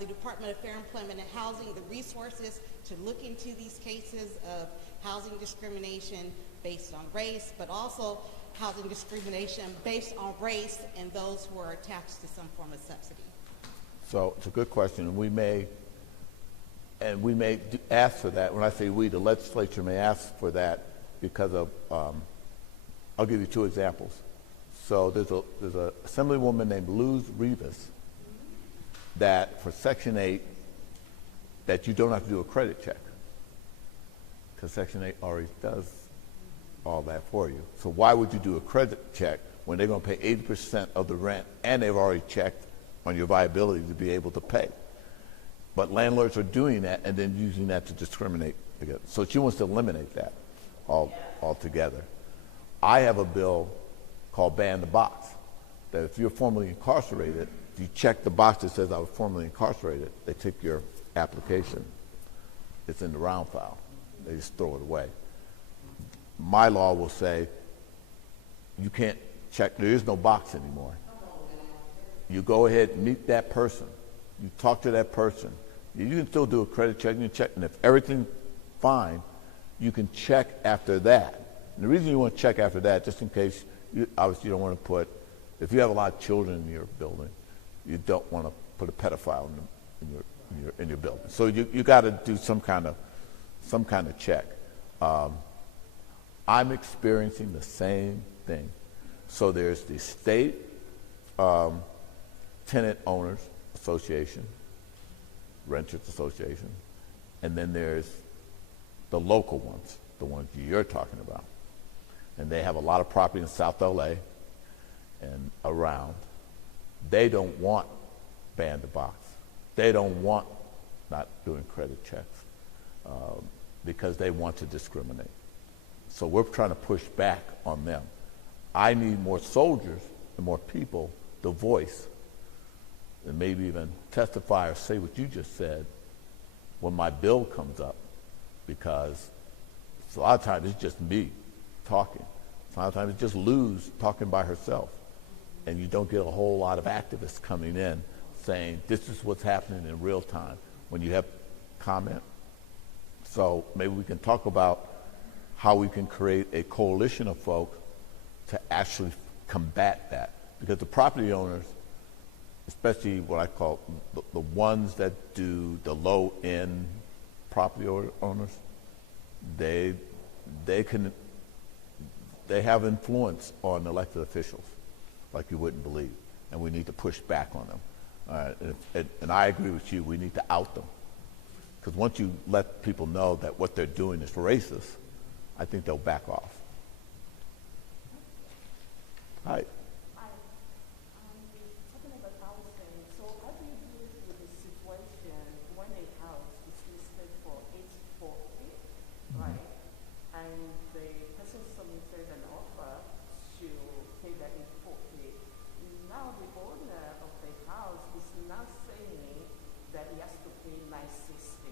the Department of Fair Employment and Housing the resources to look into these cases of housing discrimination based on race, but also housing discrimination based on race and those who are attached to some form of subsidy. So it's a good question, and we may ask for that. When I say we, the legislature may ask for that because of, I'll give you 2 examples. So there's a assemblywoman named Luz Rivas that for Section 8, that you don't have to do a credit check because Section 8 already does all that for you. So why would you do a credit check when they're going to pay 80% of the rent, and they've already checked on your viability to be able to pay. But landlords are doing that and then using that to discriminate against. So she wants to eliminate that altogether. I have a bill called Ban the Box, that if you're formerly incarcerated, if you check the box that says I was formerly incarcerated, they take your application. It's in the round file. They just throw it away. My law will say you can't check, there is no box anymore. You go ahead and meet that person. You talk to that person. You can still do a credit check, and if everything's fine, you can check after that. And the reason you want to check after that, just in case, obviously you don't want to put, if you have a lot of children in your building, you don't want to put a pedophile in your building. So you got to do some kind of check. I'm experiencing the same thing. So there's the state tenant owners association, renters association, and then there's the local ones, the ones you're talking about. And they have a lot of property in South LA and around. They don't want Ban the Box. They don't want not doing credit checks because they want to discriminate. So we're trying to push back on them. I need more soldiers and more people to voice and maybe even testify or say what you just said when my bill comes up, because a lot of times it's just me talking. A lot of times it's just Luz talking by herself, and you don't get a whole lot of activists coming in saying this is what's happening in real time when you have comment. So maybe we can talk about how we can create a coalition of folk to actually combat that, because the property owners, especially what I call the ones that do the low-end property owners, they have influence on elected officials like you wouldn't believe, and we need to push back on them. And I agree with you, we need to out them, because once you let people know that what they're doing is racist, I think they'll back off. Hi. Talking about housing, so how do you deal with the situation when a house is listed for 840, right? And the person submitted an offer to pay that 840. Now the owner of the house is now saying that he has to pay 960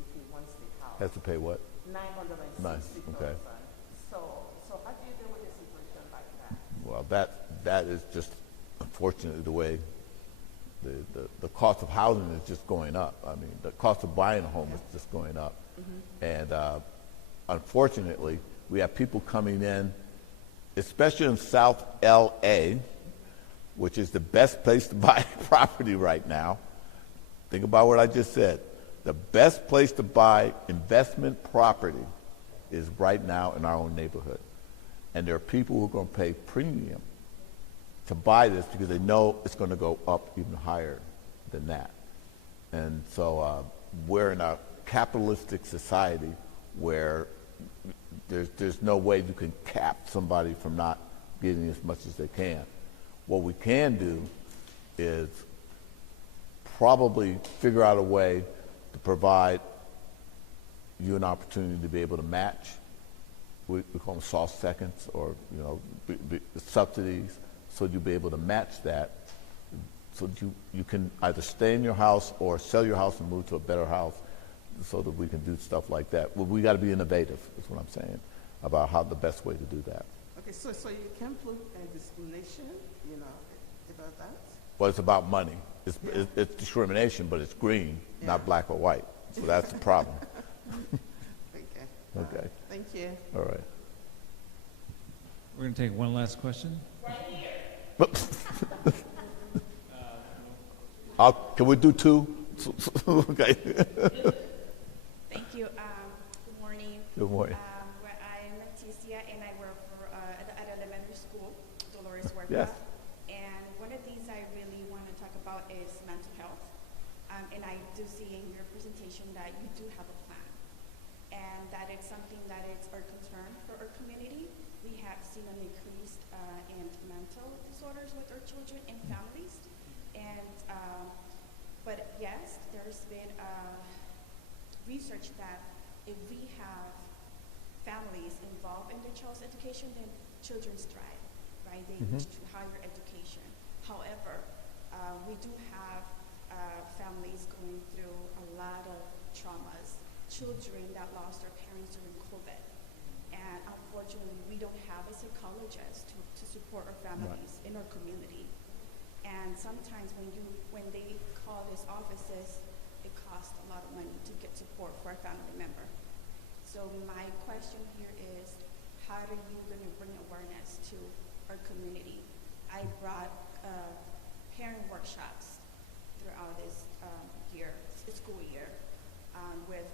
if he wants the house. Has to pay what? 960,000. Nice, okay. So how do you deal with a situation like that? Well, that is just unfortunately the way the cost of housing is just going up. I mean, the cost of buying a home is just going up. Mm-hmm. And unfortunately, we have people coming in, especially in South LA, which is the best place to buy property right now. Think about what I just said. The best place to buy investment property is right now in our own neighborhood. And there are people who are going to pay premium to buy this because they know it's going to go up even higher than that. And so we're in a capitalistic society where there's no way you can cap somebody from not getting as much as they can. What we can do is probably figure out a way to provide you an opportunity to be able to match. We call them soft seconds, or subsidies, so you'll be able to match that, so that you can either stay in your house or sell your house and move to a better house, so that we can do stuff like that. Well, we got to be innovative, is what I'm saying, about how the best way to do that. Okay, so you can put discrimination, about that? Well, it's about money. It's discrimination, but it's green, not black or white. So that's the problem. Okay. Okay. Thank you. All right. We're going to take one last question. Can we do two? Okay. Thank you. Good morning. Good morning. I'm Leticia, and I work at elementary school, Dolores Huerta. Yes. And one of these I really want to talk about is mental health. And I do see in your presentation that you do have a plan, and that it's something that is our concern for our community. we have seen an increase in mental disorders with our children and families. And, but yes, there's been research that if we have families involved in their child's education, then children thrive, right? They reach to higher education. However, we do have families going through a lot of traumas, children that lost their parents during COVID. And unfortunately, we don't have a psychologist to support our families in our community. And sometimes when they call these offices, it costs a lot of money to get support for a family member. So my question here is, how are you going to bring awareness to our community? I brought parent workshops throughout this school year with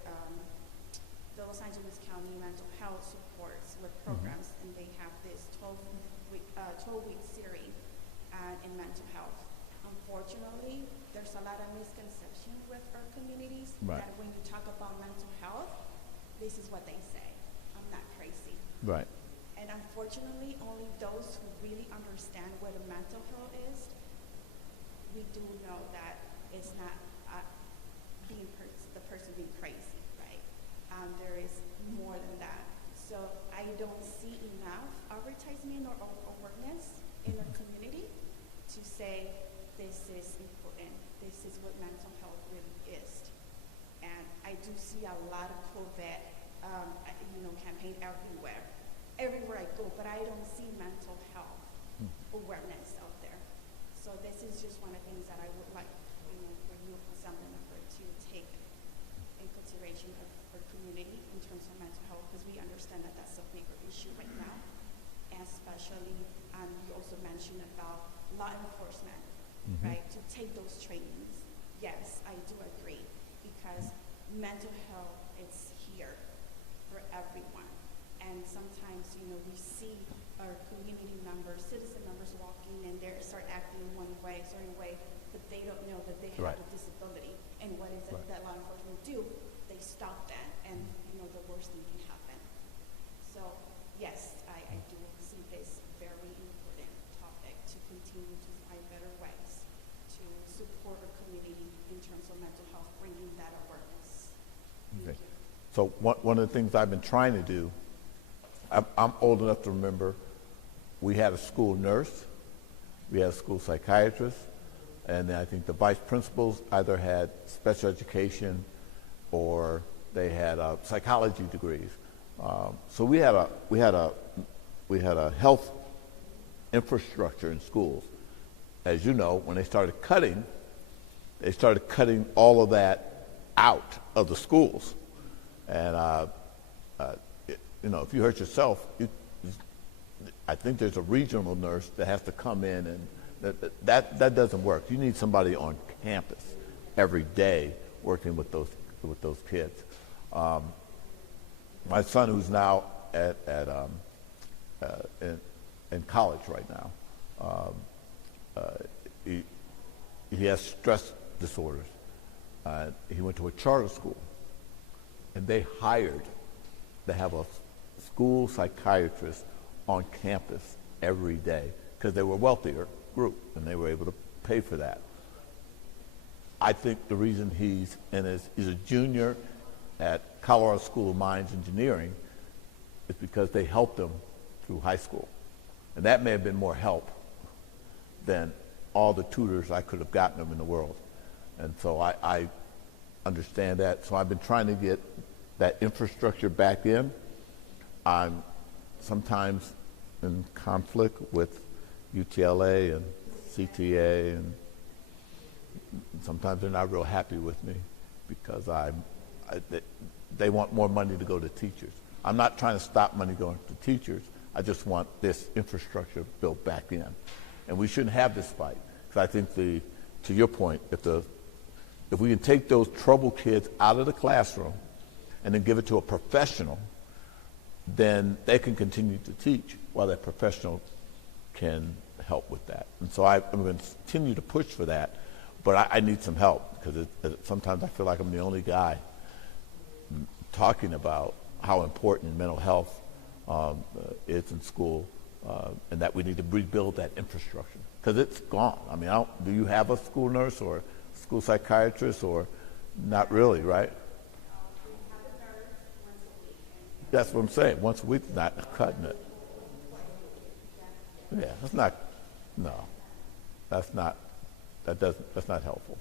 the Los Angeles County Mental Health Supports with programs, and they have this 12-week series in mental health. Unfortunately, there's a lot of misconception with our communities that when you talk about mental health, this is what they say. I'm not crazy. Right. And unfortunately, only those who really understand what a mental health is, we do know that it's not the person being crazy, right? There is more than that. So I don't see enough advertisement or awareness in our community to say this is important. This is what mental health really is. And I do see a lot of COVID, campaign everywhere. Everywhere I go, but I don't see mental health awareness out there. So this is just one of the things that I would like, for you, Assembly Member, to take in consideration of our community in terms of mental health, because we understand that that's a bigger issue right now. And especially, you also mentioned about law enforcement, right? To take those trainings. Yes, I do agree, because mental health is here for everyone. And sometimes, we see our community members, citizen members walking and they start acting in one way, certain way, but they don't know that they have a disability. And what is it that law enforcement do? They stop that, and the worst thing can happen. So yes, I do see this very important topic to continue to find better ways to support our community in terms of mental health, bringing that awareness. Thank you. So one of the things I've been trying to do, I'm old enough to remember we had a school nurse, we had a school psychiatrist, and then I think the vice principals either had special education or they had psychology degrees. So we had a health infrastructure in schools. As you know, when they started cutting all of that out of the schools. And if you hurt yourself, I think there's a regional nurse that has to come in, and that doesn't work. You need somebody on campus every day working with those kids. My son, who's now in college right now, he has stress disorders. He went to a charter school, and they hired to have a school psychiatrist on campus every day because they were a wealthier group and they were able to pay for that. I think the reason he's a junior at Colorado School of Mines Engineering is because they helped him through high school. And that may have been more help than all the tutors I could have gotten him in the world. And so I understand that. So I've been trying to get that infrastructure back in. I'm sometimes in conflict with UTLA and CTA, and sometimes they're not real happy with me because they want more money to go to teachers. I'm not trying to stop money going to teachers. I just want this infrastructure built back in. And we shouldn't have this fight. Because I think to your point, if we can take those troubled kids out of the classroom and then give it to a professional, then they can continue to teach while that professional can help with that. And so I'm going to continue to push for that, but I need some help because sometimes I feel like I'm the only guy talking about how important mental health is in school, and that we need to rebuild that infrastructure because it's gone. I mean, do you have a school nurse or school psychiatrist or not really, right? That's what I'm saying. Once a week, not cutting it. Yeah, that's not. No, that's not. That's not helpful.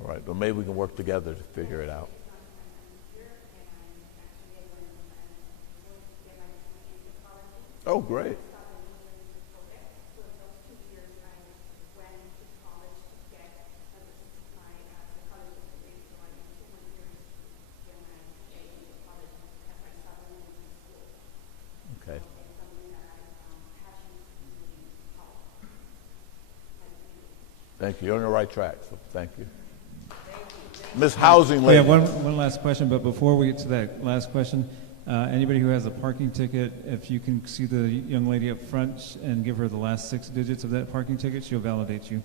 All right. Well, maybe we can work together to figure it out. Oh, great. Okay. Thank you. You're on the right track, so thank you. Ms. Housing Yeah, Lady. one last question, but before we get to that last question, anybody who has a parking ticket, if you can see the young lady up front and give her the last 6 digits of that parking ticket, she'll validate you.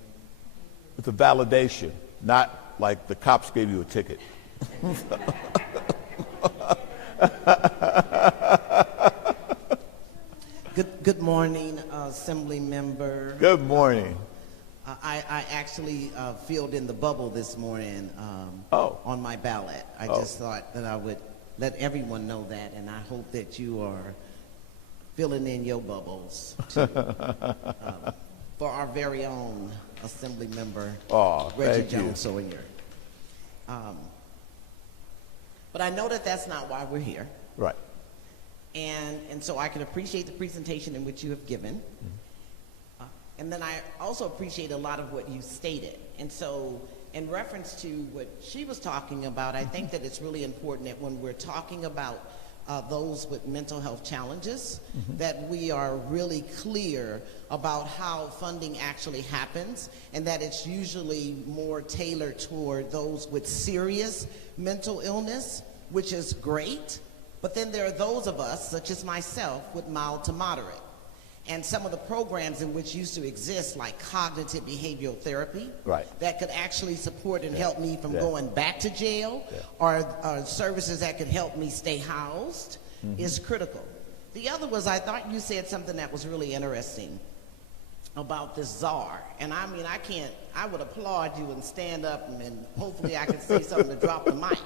It's a validation, not like the cops gave you a ticket. Good morning, Assembly Member. Good morning. I actually filled in the bubble this morning on my ballot. I just thought that I would let everyone know that, and I hope that you are filling in your bubbles too, for our very own Assembly Member Reggie Jones Sawyer. But I know that that's not why we're here. Right. And so I can appreciate the presentation in which you have given. And then I also appreciate a lot of what you stated. And so in reference to what she was talking about, I think that it's really important that when we're talking about those with mental health challenges, that we are really clear about how funding actually happens, and that it's usually more tailored toward those with serious mental illness, which is great. But then there are those of us, such as myself, with mild to moderate. And some of the programs in which used to exist, like cognitive behavioral therapy, that could actually support and help me from going back to jail, or services that could help me stay housed, is critical. The other was, I thought you said something that was really interesting about this czar. And I mean, I would applaud you and stand up and hopefully I could say something to drop the mic.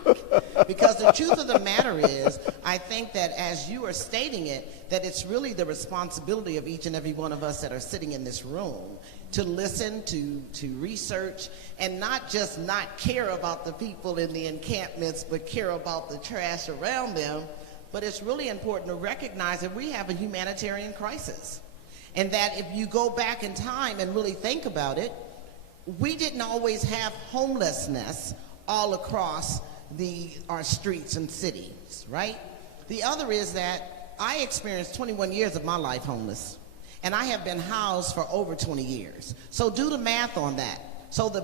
Because the truth of the matter is, I think that as you are stating it, that it's really the responsibility of each and every one of us that are sitting in this room to listen, to research, and not just not care about the people in the encampments, but care about the trash around them. But it's really important to recognize that we have a humanitarian crisis. And that if you go back in time and really think about it, we didn't always have homelessness all across our streets and cities, right? The other is that I experienced 21 years of my life homeless, and I have been housed for over 20 years. So do the math on that. So the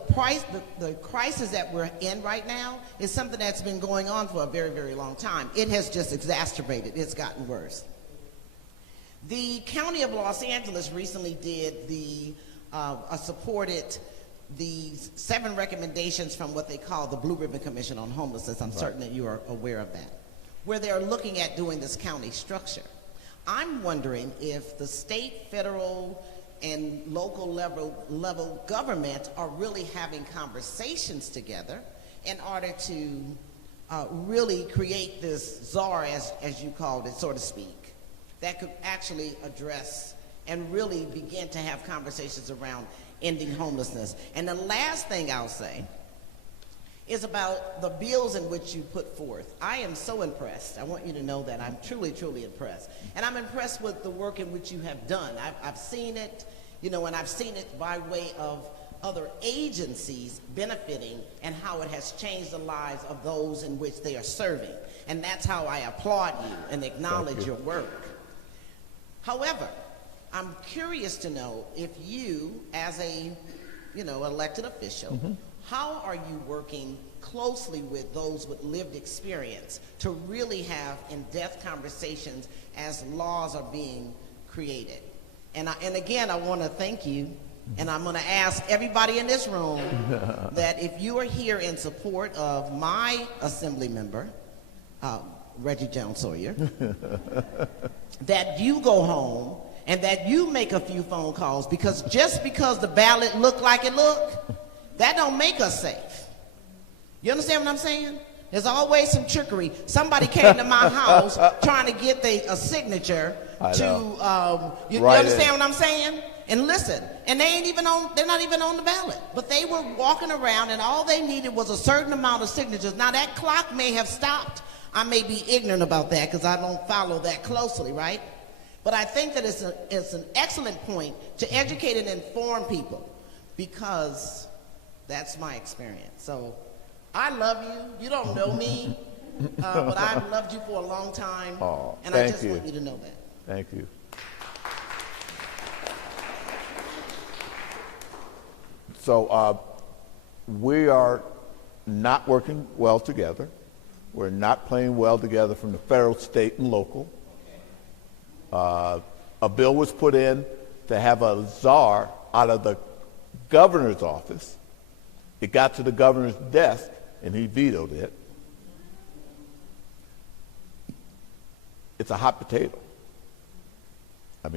crisis that we're in right now is something that's been going on for a very, very long time. It has just exacerbated. It's gotten worse. The County of Los Angeles recently did supported the 7 recommendations from what they call the Blue Ribbon Commission on Homelessness. I'm certain that you are aware of that, where they're looking at doing this county structure. I'm wondering if the state, federal, and local level government are really having conversations together in order to really create this czar, as you called it, so to speak, that could actually address and really begin to have conversations around ending homelessness. And the last thing I'll say is about the bills in which you put forth. I am so impressed. I want you to know that I'm truly, truly impressed. And I'm impressed with the work in which you have done. I've seen it, and I've seen it by way of other agencies benefiting and how it has changed the lives of those in which they are serving. And that's how I applaud you and acknowledge your work. However, I'm curious to know if you, as a, elected official, how are you working closely with those with lived experience to really have in-depth conversations as laws are being created? And again, I want to thank you, and I'm going to ask everybody in this room that if you are here in support of my assembly member, Reggie Jones Sawyer, that you go home and that you make a few phone calls, because just because the ballot look like it look, that don't make us safe. You understand what I'm saying? There's always some trickery. Somebody came to my house trying to get a signature to, you understand what I'm saying? And listen, and they're not even on the ballot, but they were walking around and all they needed was a certain amount of signatures. Now that clock may have stopped. I may be ignorant about that because I don't follow that closely, right? But I think that it's an excellent point to educate and inform people, because that's my experience. So I love you. You don't know me, but I've loved you for a long time, and I just want you to know that. Thank you. So we are not working well together. We're not playing well together from the federal, state, and local. A bill was put in to have a czar out of the governor's office. It got to the governor's desk, and he vetoed it. It's a hot potato. If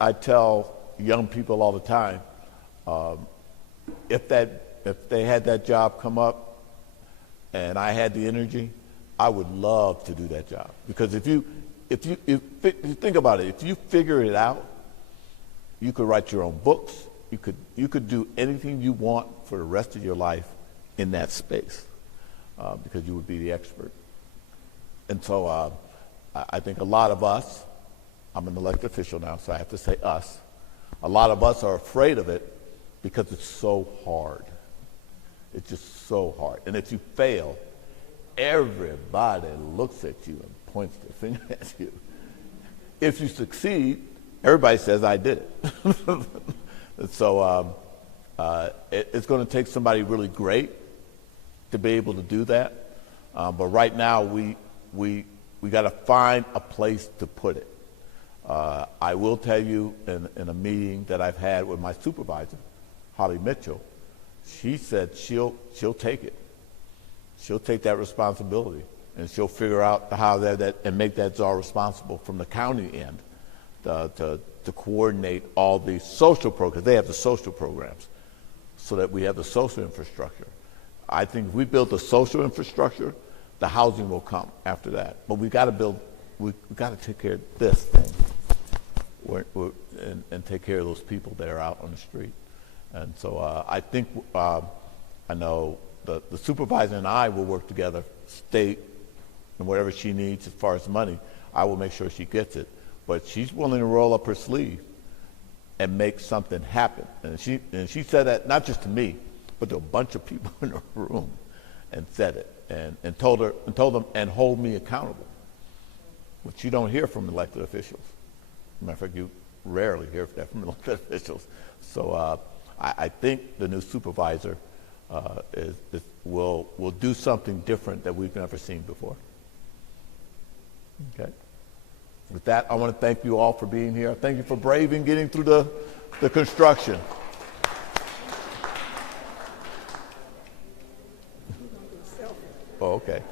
I tell young people all the time, if they had that job come up and I had the energy, I would love to do that job. Because if you think about it, if you figure it out, you could write your own books. You could do anything you want for the rest of your life in that space, because you would be the expert. And so I think a lot of us, I'm an elected official now, so I have to say us, a lot of us are afraid of it because it's so hard. It's just so hard. And if you fail, everybody looks at you and points their finger at you. If you succeed, everybody says, I did it. So it's going to take somebody really great to be able to do that. But right now, we got to find a place to put it. I will tell you, in a meeting that I've had with my supervisor, Holly Mitchell, she said she'll take it. She'll take that responsibility, and she'll figure out how that and make that czar responsible from the county end to coordinate all these social programs. They have the social programs, so that we have the social infrastructure. I think if we build the social infrastructure, the housing will come after that. But we got to take care of this thing, and take care of those people that are out on the street. And so I think I know the supervisor and I will work together, state, and whatever she needs as far as money, I will make sure she gets it. But she's willing to roll up her sleeve and make something happen. And she said that not just to me, but to a bunch of people in the room, and said it and told them and hold me accountable, which you don't hear from elected officials. As a matter of fact, you rarely hear that from elected officials. So I think the new supervisor will do something different that we've never seen before. Okay. With that, I want to thank you all for being here. Thank you for braving getting through the construction. Oh, okay.